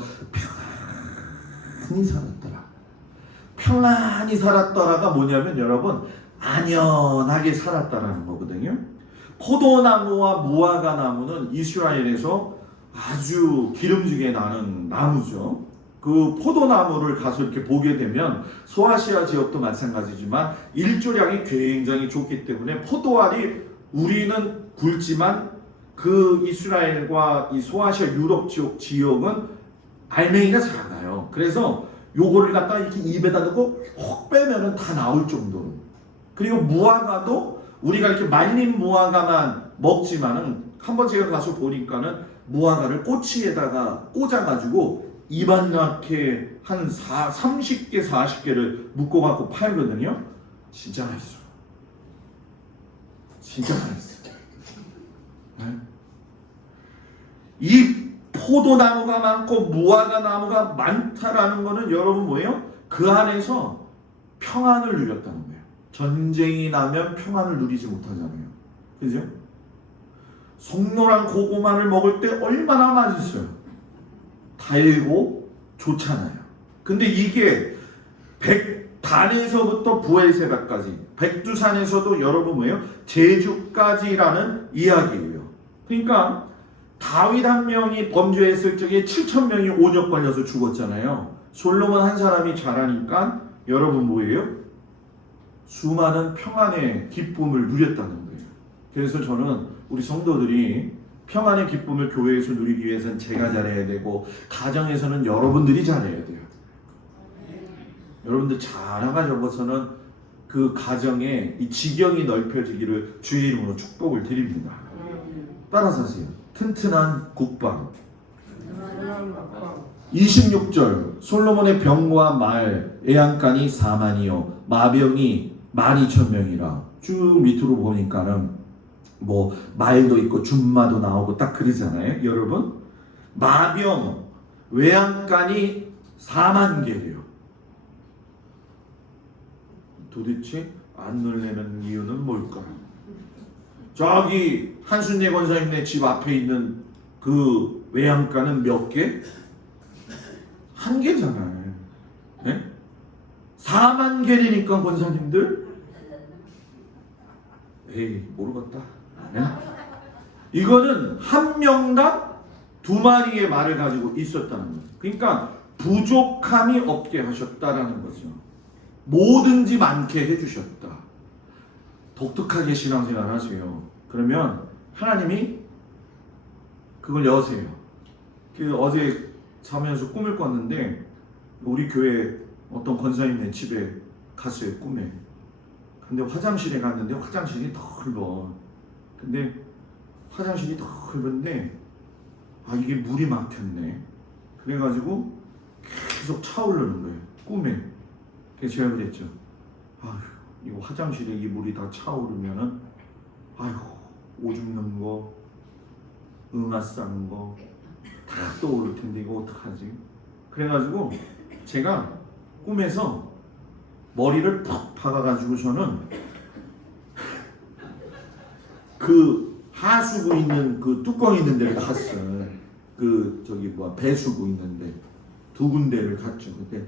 평안히 살았더라. 평안히 살았더라가 뭐냐면 여러분 안연하게 살았다라는 거거든요. 포도나무와 무화과 나무는 이스라엘에서 아주 기름지게 나는 나무죠. 그 포도나무를 가서 이렇게 보게 되면 소아시아 지역도 마찬가지지만 일조량이 굉장히 좋기 때문에 포도알이 우리는 굵지만 그 이스라엘과 이 소아시아 유럽 지역 지역은 알맹이가 작아요. 그래서 요거를 갖다 이렇게 입에다 넣고 혹 빼면은 다 나올 정도로. 그리고 무화과도 우리가 이렇게 말린 무화과만 먹지만은 한번 제가 가서 보니까는 무화과를 꼬치에다가 꽂아가지고 입안랗게 한 30개 40개를 묶어갖고 팔거든요. 진짜 맛있어. 진짜 맛있어. 네? 이 포도나무가 많고 무화과 나무가 많다라는 거는 여러분 뭐예요? 그 안에서 평안을 누렸다는 거예요. 전쟁이 나면 평안을 누리지 못하잖아요. 그죠? 송노란 고구마를 먹을 때 얼마나 맛있어요. 달고 좋잖아요. 근데 이게 단에서부터 부엘세바까지 백두산에서도 여러분 뭐예요? 제주까지라는 이야기예요. 그러니까 다윗 한 명이 범죄했을 적에 7,000명이 온역 걸려서 죽었잖아요. 솔로몬 한 사람이 잘하니까 여러분 뭐예요? 수많은 평안의 기쁨을 누렸다는 거예요. 그래서 저는 우리 성도들이 평안의 기쁨을 교회에서 누리기 위해서는 제가 잘해야 되고 가정에서는 여러분들이 잘해야 돼요. 여러분들 잘하가지고서는 그 가정에 이 지경이 넓혀지기를 주의 이름으로 축복을 드립니다. 따라서 하세요. 튼튼한 국방. 26절 솔로몬의 병과 말 애양간이 4만이요 마병이 12,000명이라. 쭉 밑으로 보니까는 뭐 말도 있고 준마도 나오고 딱 그러잖아요. 여러분 마병 외양간이 4만 개래요. 도대체 안 놀래는 이유는 뭘까요? 저기 한순례 권사님네 집 앞에 있는 그 외양간은 몇 개? 한 개잖아요. 네? 4만 개리니까 권사님들 에이 모르겠다. 네? 이거는 한 명당 2마리의 말을 가지고 있었다는 거예요. 그러니까 부족함이 없게 하셨다라는 거죠. 뭐든지 많게 해주셨다. 독특하게 신앙생활 하세요. 그러면 하나님이 그걸 여세요. 어제 자면서 꿈을 꿨는데 우리 교회 어떤 권사님네 집에 갔어요. 꿈에. 근데 화장실에 갔는데 화장실이 넓어. 근데 화장실이 넓은데 이게 물이 막혔네. 그래가지고 계속 차오르는 거예요. 꿈에. 그래서 제가 그랬죠. 이거 화장실에 이 물이 다 차오르면은 오줌 넣은 거, 응아 싼 거 다 떠오를 텐데 이거 어떡하지? 그래가지고 제가 꿈에서 머리를 푹 박아가지고서는 그 하수구 있는 그 뚜껑 있는 데를 갔어요. 배수구 있는데 2군데를 갔죠. 그때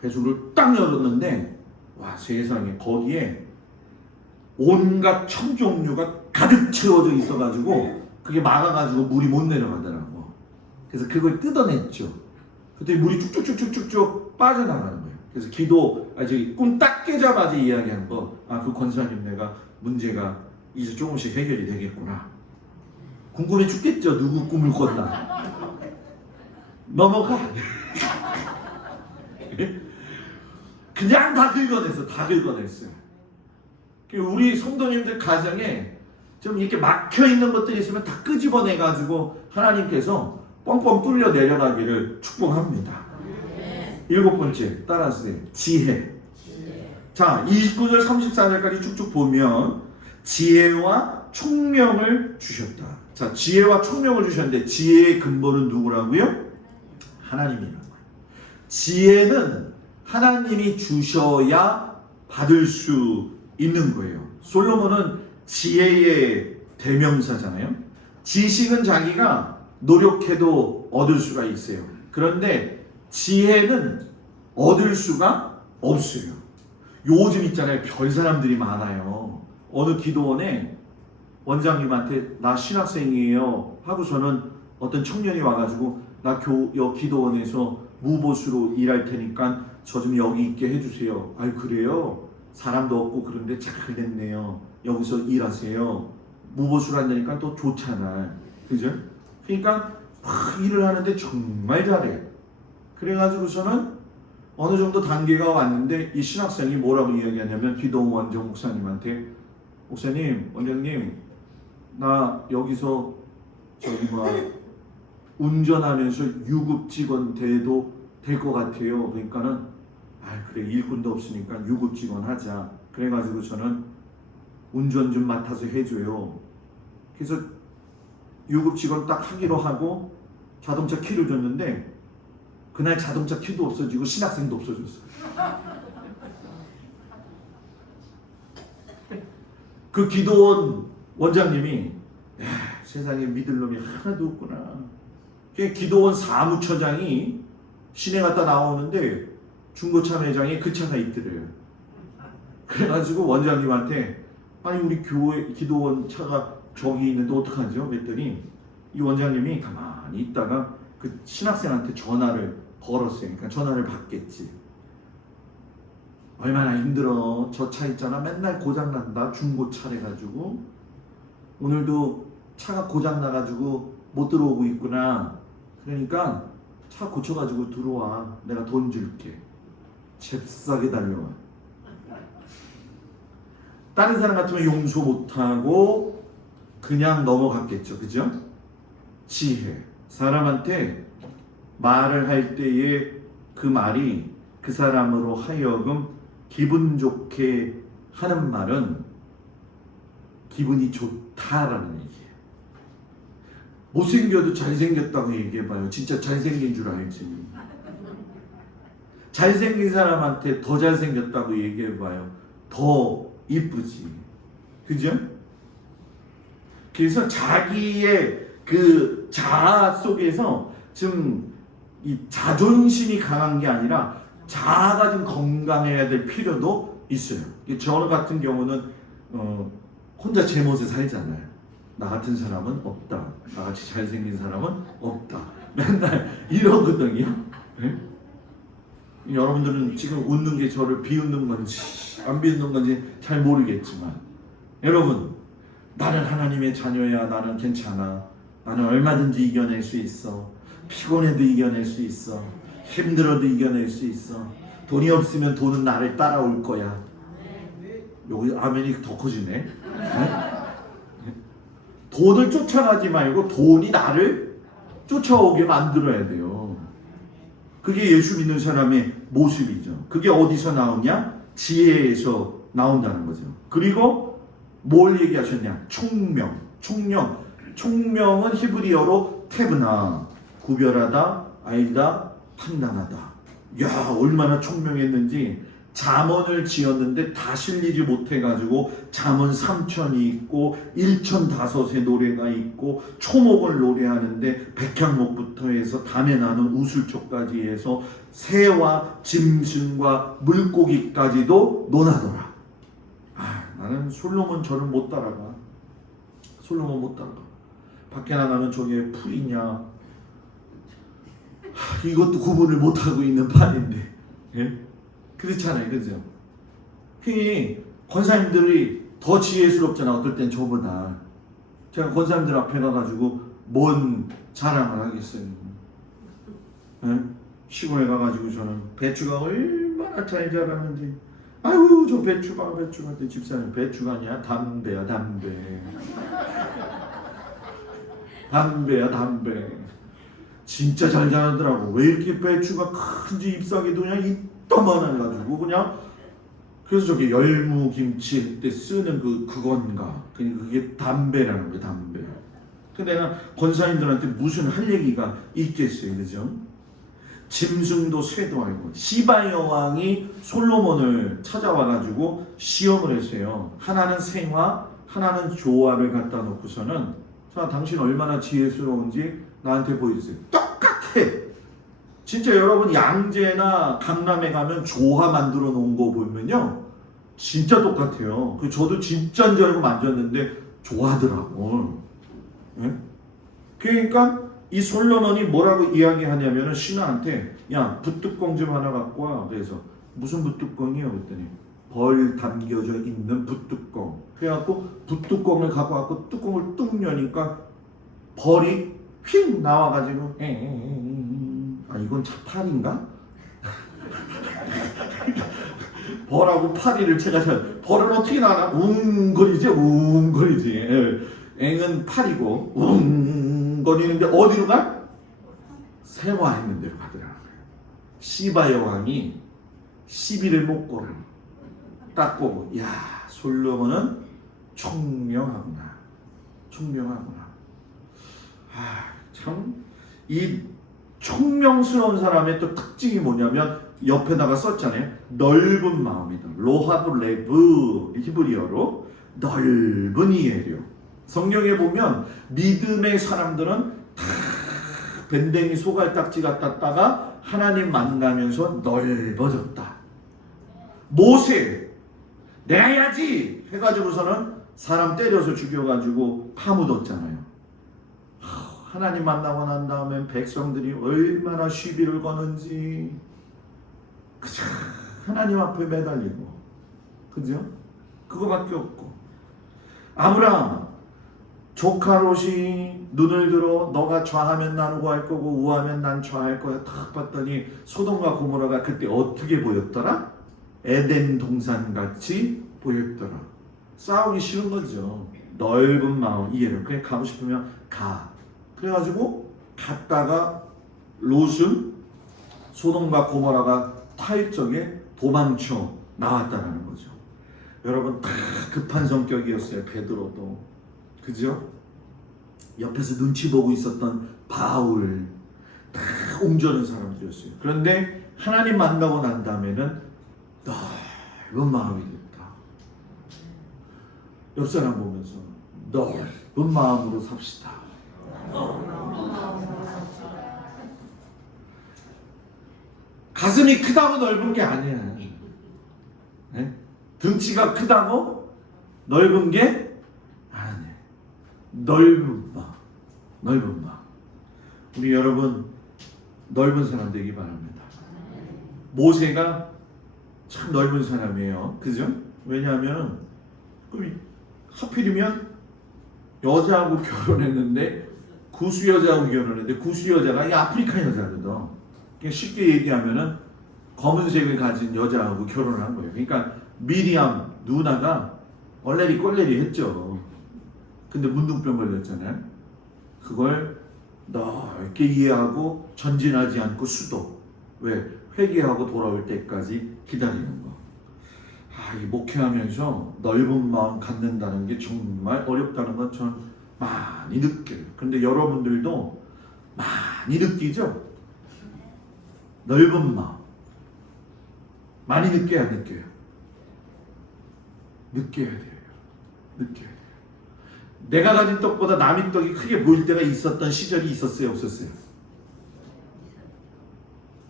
배수구를 딱 열었는데 와 세상에 거기에 온갖 첨종류가 가득 채워져 있어가지고 그게 막아가지고 물이 못 내려가더라고. 그래서 그걸 뜯어냈죠. 그때 물이 쭉쭉쭉쭉쭉 빠져나가는 거예요. 그래서 꿈 딱 깨자마자 이야기한 거, 그 권사님 내가 문제가 이제 조금씩 해결이 되겠구나. 궁금해 죽겠죠. 누구 꿈을 꿨나. 넘어가. 그냥 다 긁어냈어요. 우리 성도님들 가정에 좀 이렇게 막혀있는 것들이 있으면 다 끄집어내가지고 하나님께서 뻥뻥 뚫려 내려가기를 축복합니다. 7번째 따라하세요. 지혜. 자, 29절 34절까지 쭉쭉 보면 지혜와 총명을 주셨다. 자, 지혜와 총명을 주셨는데 지혜의 근본은 누구라고요? 하나님이라고요. 지혜는 하나님이 주셔야 받을 수 있는 거예요. 솔로몬은 지혜의 대명사잖아요. 지식은 자기가 노력해도 얻을 수가 있어요. 그런데 지혜는 얻을 수가 없어요. 요즘 있잖아요. 별 사람들이 많아요. 어느 기도원에 원장님한테 나 신학생이에요 하고서는 어떤 청년이 와가지고 나 기도원에서 무보수로 일할 테니까 저 좀 여기 있게 해주세요. 아이 그래요? 사람도 없고 그런데 잘 됐네요. 여기서 일하세요. 무보수로 한다니까 또 좋잖아. 그죠? 그러니까 막 일을 하는데 정말 잘해. 그래가지고서는 어느 정도 단계가 왔는데 이 신학생이 뭐라고 이야기하냐면 기도원 원정 목사님한테 목사님, 원장님 나 여기서 저기 운전하면서 유급 직원 돼도 될 것 같아요. 그러니까는 그래 일꾼도 없으니까 유급 직원 하자. 그래가지고 저는 운전 좀 맡아서 해줘요. 그래서 유급 직원 딱 하기로 하고 자동차 키를 줬는데 그날 자동차 키도 없어지고 신학생도 없어졌어. 그 기도원 원장님이 세상에 믿을 놈이 하나도 없구나. 기도원 사무처장이 시내 갔다 나오는데 중고차 매장에 그 차가 있더래요. 그래가지고 원장님한테 아니 우리 교회 기도원 차가 저기 있는데 어떡하죠? 그랬더니 이 원장님이 가만히 있다가 그 신학생한테 전화를 걸었어요. 그러니까 전화를 받겠지. 얼마나 힘들어. 저 차 있잖아. 맨날 고장난다. 중고차래가지고 오늘도 차가 고장나가지고 못 들어오고 있구나. 그러니까 차 고쳐가지고 들어와. 내가 돈 줄게. 잽싸게 달려와. 다른 사람 같으면 용서 못하고 그냥 넘어갔겠죠. 그죠? 지혜. 사람한테 말을 할 때에 그 말이 그 사람으로 하여금 기분 좋게 하는 말은 기분이 좋다라는 얘기예요. 못생겨도 잘생겼다고 얘기해봐요. 진짜 잘생긴 줄 알지. 잘생긴 사람한테 더 잘생겼다고 얘기해봐요. 더 이쁘지. 그죠? 그래서 자기의 그 자아 속에서 좀 이 자존심이 강한 게 아니라 자아가 좀 건강해야 될 필요도 있어요. 저 같은 경우는 혼자 제 멋에 살잖아요. 나 같은 사람은 없다. 나같이 잘생긴 사람은 없다. 맨날 이러거든요. 네? 여러분들은 지금 웃는 게 저를 비웃는 건지 안 비웃는 건지 잘 모르겠지만 여러분 나는 하나님의 자녀야. 나는 괜찮아. 나는 얼마든지 이겨낼 수 있어. 피곤해도 이겨낼 수 있어. 힘들어도 이겨낼 수 있어. 돈이 없으면 돈은 나를 따라올 거야. 여기 아멘이 더 커지네. 네? 돈을 쫓아가지 말고 돈이 나를 쫓아오게 만들어야 돼요. 그게 예수 믿는 사람의 모습이죠. 그게 어디서 나오냐? 지혜에서 나온다는 거죠. 그리고 뭘 얘기하셨냐? 총명. 총명은 히브리어로 테브나. 구별하다, 알다, 판단하다. 야, 얼마나 총명했는지. 잠언을 지었는데 다 실리지 못해가지고 잠언 3천이 있고 1천 5의 노래가 있고 초목을 노래하는데 백향목부터 해서 담에 나는 우슬초까지 해서 새와 짐승과 물고기까지도 논하더라. 나는 솔로몬 저를 못 따라가. 솔로몬 못 따라가. 밖에 나가면 저게 풀이냐 이것도 구분을 못하고 있는 판인데. 예? 그렇잖아요. 그죠? 흔히 권사님들이 더 지혜스럽잖아. 어떨 땐 저보다. 제가 권사님들 앞에 가가지고 뭔 자랑을 하겠어요. 예? 시골에 가가지고 저는 배추가 얼마나 잘 자라는지. 아유 저 배추가 내 집사님 배추가 아니야. 담배야. 담배. 진짜 잘 자라더라고. 왜 이렇게 배추가 큰지 잎사귀도 그냥 이따만 해가지고 그냥. 그래서 저기 열무김치 때 쓰는 그건가. 그게 담배라는 거예요. 담배. 근데 난 권사님들한테 무슨 할 얘기가 있겠어요. 그죠? 짐승도 새도 알고. 시바 여왕이 솔로몬을 찾아와가지고 시험을 했어요. 하나는 생화, 하나는 조화를 갖다 놓고서는 자, 당신 얼마나 지혜스러운지 나한테 보여주세요. 똑같아. 진짜 여러분 양재나 강남에 가면 조화 만들어 놓은 거 보면요 진짜 똑같아요. 저도 진짜인 줄 알고 만졌는데 좋아하더라고. 예? 그러니까 이 솔로몬이 뭐라고 이야기하냐면은 신하한테 야 붓뚜껑 좀 하나 갖고 와. 그래서 무슨 붓뚜껑이요? 그랬더니 벌 담겨져 있는 붓뚜껑. 그래갖고 붓뚜껑을 갖고 왔고 뚜껑을 뚝 여니까 벌이 휙 나와가지고 아 이건 차팔인가? 벌하고 파리를 제가 벌은 어떻게 나나? 웅거리지 웅거리지. 앵은 파리고 웅거리는데 어디로 가? 세화했는 데로 가더라고요. 시바 여왕이 시비를 못 걸어. 딱 보고 야 솔로몬은 총명하구나. 총명하구나. 참 이 총명스러운 사람의 또 특징이 뭐냐면 옆에다가 썼잖아요. 넓은 마음이다. 로하브 레브 히브리어로 넓은 이해력. 성경에 보면 믿음의 사람들은 다 밴댕이 소갈딱지 같았다가 하나님 만나면서 넓어졌다. 모세 내가 해야지 해가지고서는 사람 때려서 죽여가지고 파묻었잖아요. 하나님 만나고 난 다음엔 백성들이 얼마나 시비를 거는지 그저 하나님 앞에 매달리고 그죠? 그거밖에 없고 아브라함 조카 롯이 눈을 들어 너가 좌하면 나는 우할 거고 우하면 난 좌할 거야 딱 봤더니 소돔과 고모라가 그때 어떻게 보였더라? 에덴 동산같이 보였더라. 싸우기 싫은 거죠. 넓은 마음 이해를 그냥 가고 싶으면 가. 그래가지고 갔다가 롯은 소돔과 고모라가 탈적에 도망쳐 나왔다는 거죠. 여러분 다 급한 성격이었어요. 베드로도 그죠? 옆에서 눈치 보고 있었던 바울 다 옹졸한 사람들이었어요. 그런데 하나님 만나고 난 다음에는 넓은 마음이 됐다. 옆 사람 보면서 넓은 마음으로 삽시다. 가슴이 크다고 넓은 게 아니야. 네? 등치가 크다고 넓은 게 아니야. 넓은 마음. 넓은 마음. 우리 여러분 넓은 사람 되기 바랍니다. 모세가 참 넓은 사람이에요. 그죠? 왜냐하면 하필이면 여자하고 결혼했는데 구수 여자하고 결혼했는데 구수 여자가 이 아프리카 여자거든. 그러니까 쉽게 얘기하면은 검은색을 가진 여자하고 결혼을 한 거예요. 그러니까 미리암 누나가 얼레리 꼴레리 했죠. 근데 문둥병 걸렸잖아요. 그걸 넓게 이해하고 전진하지 않고 수도. 왜? 회개하고 돌아올 때까지 기다리는 거. 이 목회하면서 넓은 마음 갖는다는 게 정말 어렵다는 건 전 많이 느껴요. 그런데 여러분들도 많이 느끼죠? 넓은 마음. 많이 느껴야 느껴요. 느껴야 돼요. 느껴야 돼요. 내가 가진 떡보다 남의 떡이 크게 보일 때가 있었던 시절이 있었어요? 없었어요?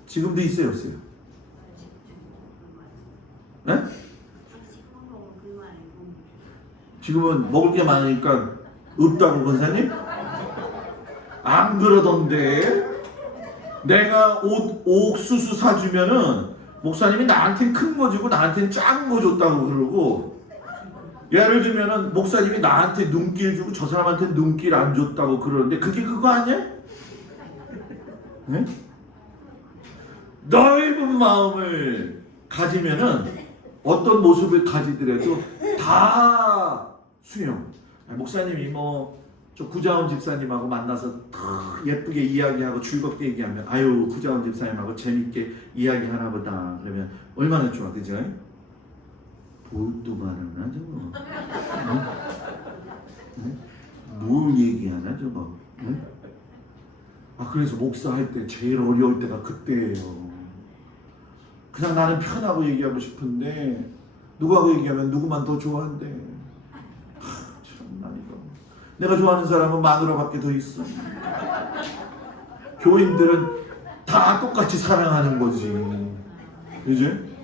지금도 있어요? 없어요? 네? 지금은 먹을 게 많으니까 없다고 권사님? 안 그러던데. 내가 옥수수 사주면은 목사님이 나한테 큰 거 주고 나한테는 작은 거 줬다고 그러고, 예를 들면은 목사님이 나한테 눈길 주고 저 사람한테 눈길 안 줬다고 그러는데 그게 그거 아니야? 네? 넓은 마음을 가지면은 어떤 모습을 가지더라도 다 수용. 목사님이 저 구자원 집사님하고 만나서 예쁘게 이야기하고 즐겁게 얘기하면 아유 구자원 집사님하고 재밌게 이야기하나 보다. 그러면 얼마나 좋아, 그죠? 볼도 말하나 저거? 응? 뭘 얘기하나 저거? 응? 그래서 목사할 때 제일 어려울 때가 그때예요. 그냥 나는 편하고 얘기하고 싶은데 누구하고 얘기하면 누구만 더 좋아한대. 참나 이거. 내가 좋아하는 사람은 마누라밖에 더 있어. 교인들은 다 똑같이 사랑하는 거지. 그지?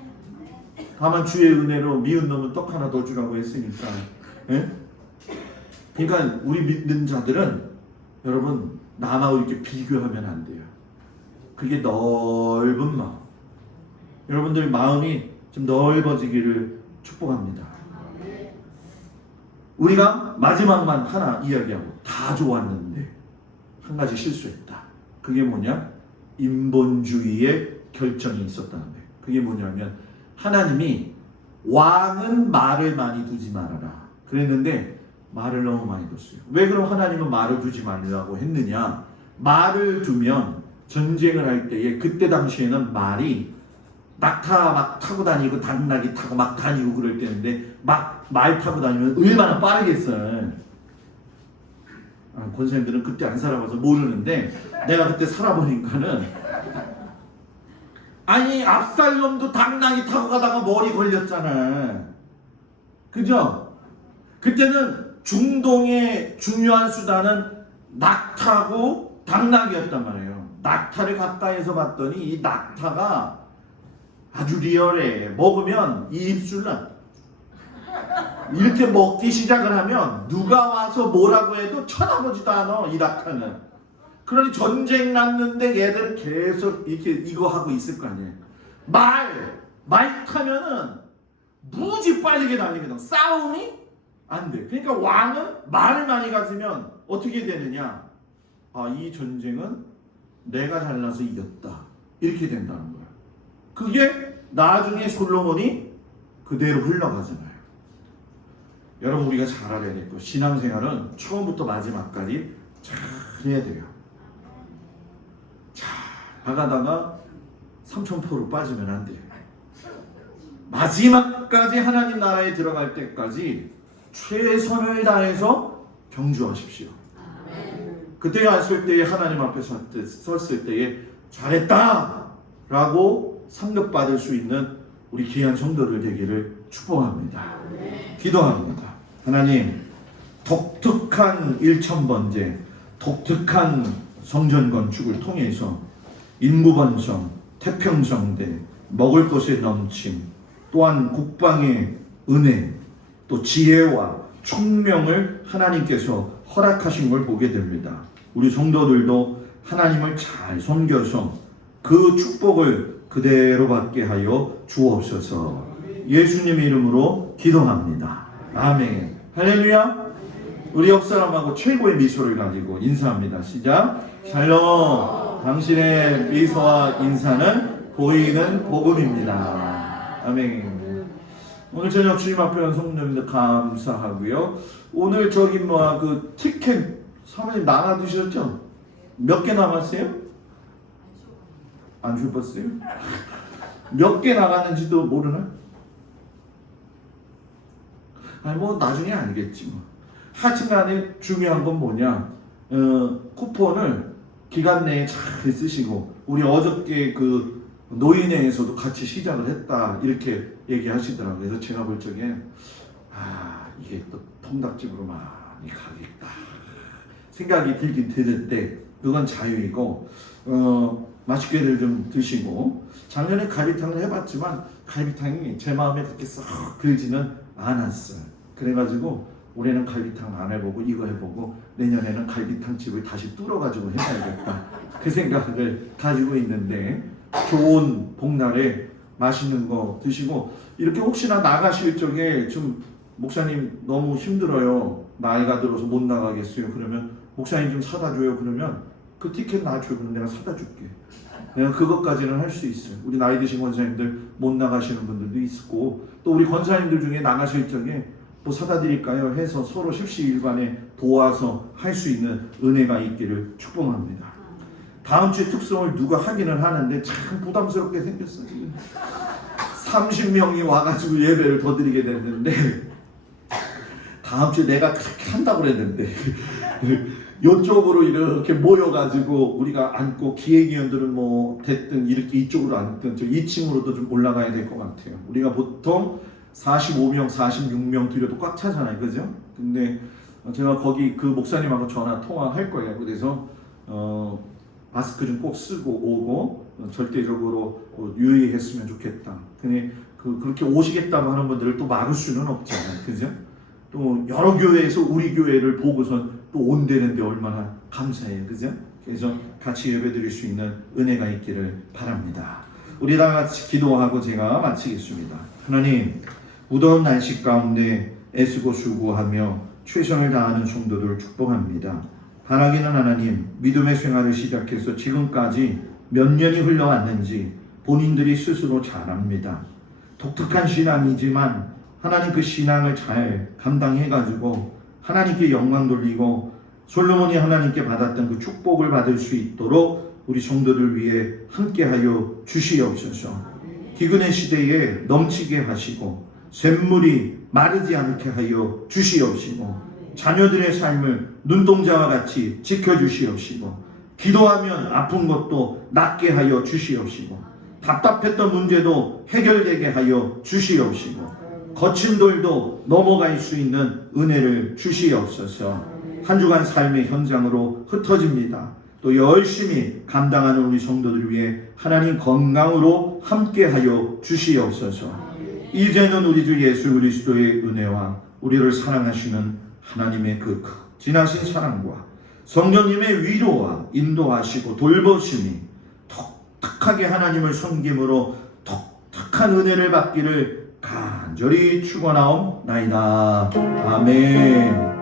다만 주의 은혜로 미운 놈은 떡 하나 더 주라고 했으니까. 에? 그러니까 우리 믿는 자들은 여러분 남하고 이렇게 비교하면 안 돼요. 그게 넓은 마음. 여러분들 마음이 좀 넓어지기를 축복합니다. 우리가 마지막만 하나 이야기하고 다 좋았는데 한 가지 실수했다. 그게 뭐냐? 인본주의의 결정이 있었다는 거예요. 그게 뭐냐면 하나님이 왕은 말을 많이 두지 말아라 그랬는데 말을 너무 많이 뒀어요. 왜 그럼 하나님은 말을 두지 말라고 했느냐? 말을 두면 전쟁을 할 때에 그때 당시에는 말이 낙타 막 타고 다니고 당나귀 타고 막 다니고 그럴 때인데 막 말 타고 다니면 얼마나 빠르겠어요. 권사님들은 그때 안 살아봐서 모르는데 내가 그때 살아보니까는 아니 압살롬도 당나귀 타고 가다가 머리 걸렸잖아. 그죠? 그때는 중동의 중요한 수단은 낙타고 당나귀였단 말이에요. 낙타를 가까이서 봤더니 이 낙타가 아주 리얼해. 먹으면 이 입술은 이렇게 먹기 시작을 하면 누가 와서 뭐라고 해도 쳐다보지도 않아 이 낙타는. 그러니 전쟁 났는데 얘들은 계속 이렇게 이거 하고 있을 거 아니에요. 말 타면은 무지 빠르게 달리거든. 싸움이 안 돼. 그러니까 왕은 말을 많이 가지면 어떻게 되느냐? 이 전쟁은 내가 잘나서 이겼다. 이렇게 된다는 거야. 그게 나중에 솔로몬이 그대로 흘러가잖아요. 여러분 우리가 잘 알아야 될 거. 신앙생활은 처음부터 마지막까지 잘 해야 돼요. 잘 나가다가 삼천포로 빠지면 안 돼요. 마지막까지 하나님 나라에 들어갈 때까지 최선을 다해서 경주하십시오. 그때 왔을 때에 하나님 앞에 섰을 때에 잘했다 라고 상급받을 수 있는 우리 귀한 성도들 되기를 축복합니다. 기도합니다. 하나님 독특한 일천번제, 독특한 성전 건축을 통해서 인구 번성, 태평성대, 먹을 것의 넘침, 또한 국방의 은혜, 또 지혜와 총명을 하나님께서 허락하신 걸 보게 됩니다. 우리 성도들도 하나님을 잘 섬겨서 그 축복을 그대로 받게 하여 주옵소서. 예수님의 이름으로 기도합니다. 아멘. 할렐루야. 우리 옆 사람하고 최고의 미소를 가지고 인사합니다. 시작. 샬롬. 당신의 미소와 인사는 보이는 복음입니다. 아멘. 오늘 저녁 주님 앞에 온 성도님들 감사하고요. 오늘 그 티켓 사모님 나눠두셨죠? 몇 개 남았어요? 안 주셨어요? 몇 개 나갔는지도 모르나? 나중에 알겠지 뭐. 하여튼간에 중요한 건 뭐냐? 쿠폰을 기간 내에 잘 쓰시고, 우리 어저께 그 노인회에서도 같이 시작을 했다 이렇게 얘기하시더라고요. 그래서 제가 볼 적에 이게 또 통닭집으로 많이 가겠다 생각이 들긴 드는데, 그건 자유이고 맛있게들 좀 드시고. 작년에 갈비탕을 해봤지만 갈비탕이 제 마음에 그렇게 썩 들지는 않았어요. 그래가지고 올해는 갈비탕 안 해보고 이거 해보고 내년에는 갈비탕 집을 다시 뚫어가지고 해봐야겠다 그 생각을 가지고 있는데, 좋은 복날에 맛있는 거 드시고, 이렇게 혹시나 나가실 적에 좀 목사님 너무 힘들어요, 나이가 들어서 못 나가겠어요, 그러면 목사님 좀 사다 줘요. 그러면 그 티켓 놔줘요. 그럼 내가 사다 줄게. 내가 그것까지는 할 수 있어요. 우리 나이 드신 권사님들 못 나가시는 분들도 있고, 또 우리 권사님들 중에 나가실 적에 뭐 사다 드릴까요 해서 서로 십시일반에 도와서 할 수 있는 은혜가 있기를 축복합니다. 다음 주에 특성을 누가 하기는 하는데 참 부담스럽게 생겼어. 지금 30명이 와가지고 예배를 더 드리게 됐는데, 다음 주에 내가 그렇게 한다고 그랬는데 이쪽으로 이렇게 모여가지고 우리가 앉고, 기획위원들은 뭐 됐든 이렇게 이쪽으로 앉든 저 2층으로도 좀 올라가야 될 것 같아요. 우리가 보통 45명, 46명 드려도 꽉 차잖아요, 그죠? 근데 제가 거기 그 목사님하고 전화 통화할 거예요. 그래서 마스크 좀 꼭 쓰고 오고, 절대적으로 유의했으면 좋겠다. 근데 그렇게 오시겠다고 하는 분들을 또 막을 수는 없잖아요, 그죠? 또 여러 교회에서 우리 교회를 보고선 또 온대는데 얼마나 감사해요. 그죠? 그래서 같이 예배드릴 수 있는 은혜가 있기를 바랍니다. 우리 다 같이 기도하고 제가 마치겠습니다. 하나님, 무더운 날씨 가운데 애쓰고 수고하며 최선을 다하는 성도들을 축복합니다. 바라기는 하나님, 믿음의 생활을 시작해서 지금까지 몇 년이 흘러왔는지 본인들이 스스로 잘 압니다. 독특한 신앙이지만 하나님 그 신앙을 잘 감당해가지고 하나님께 영광 돌리고 솔로몬이 하나님께 받았던 그 축복을 받을 수 있도록 우리 성도들 위해 함께하여 주시옵소서. 기근의 시대에 넘치게 하시고 샘물이 마르지 않게 하여 주시옵시고 자녀들의 삶을 눈동자와 같이 지켜주시옵시고 기도하면 아픈 것도 낫게 하여 주시옵시고 답답했던 문제도 해결되게 하여 주시옵시고 거친 돌도 넘어갈 수 있는 은혜를 주시옵소서. 한 주간 삶의 현장으로 흩어집니다. 또 열심히 감당하는 우리 성도들 위해 하나님 건강으로 함께하여 주시옵소서. 이제는 우리 주 예수 그리스도의 은혜와 우리를 사랑하시는 하나님의 그 지나신 사랑과 성령님의 위로와 인도하시고 돌보심이 독특하게 하나님을 섬김으로 독특한 은혜를 받기를 간절히 축원하옵나이다. 아멘.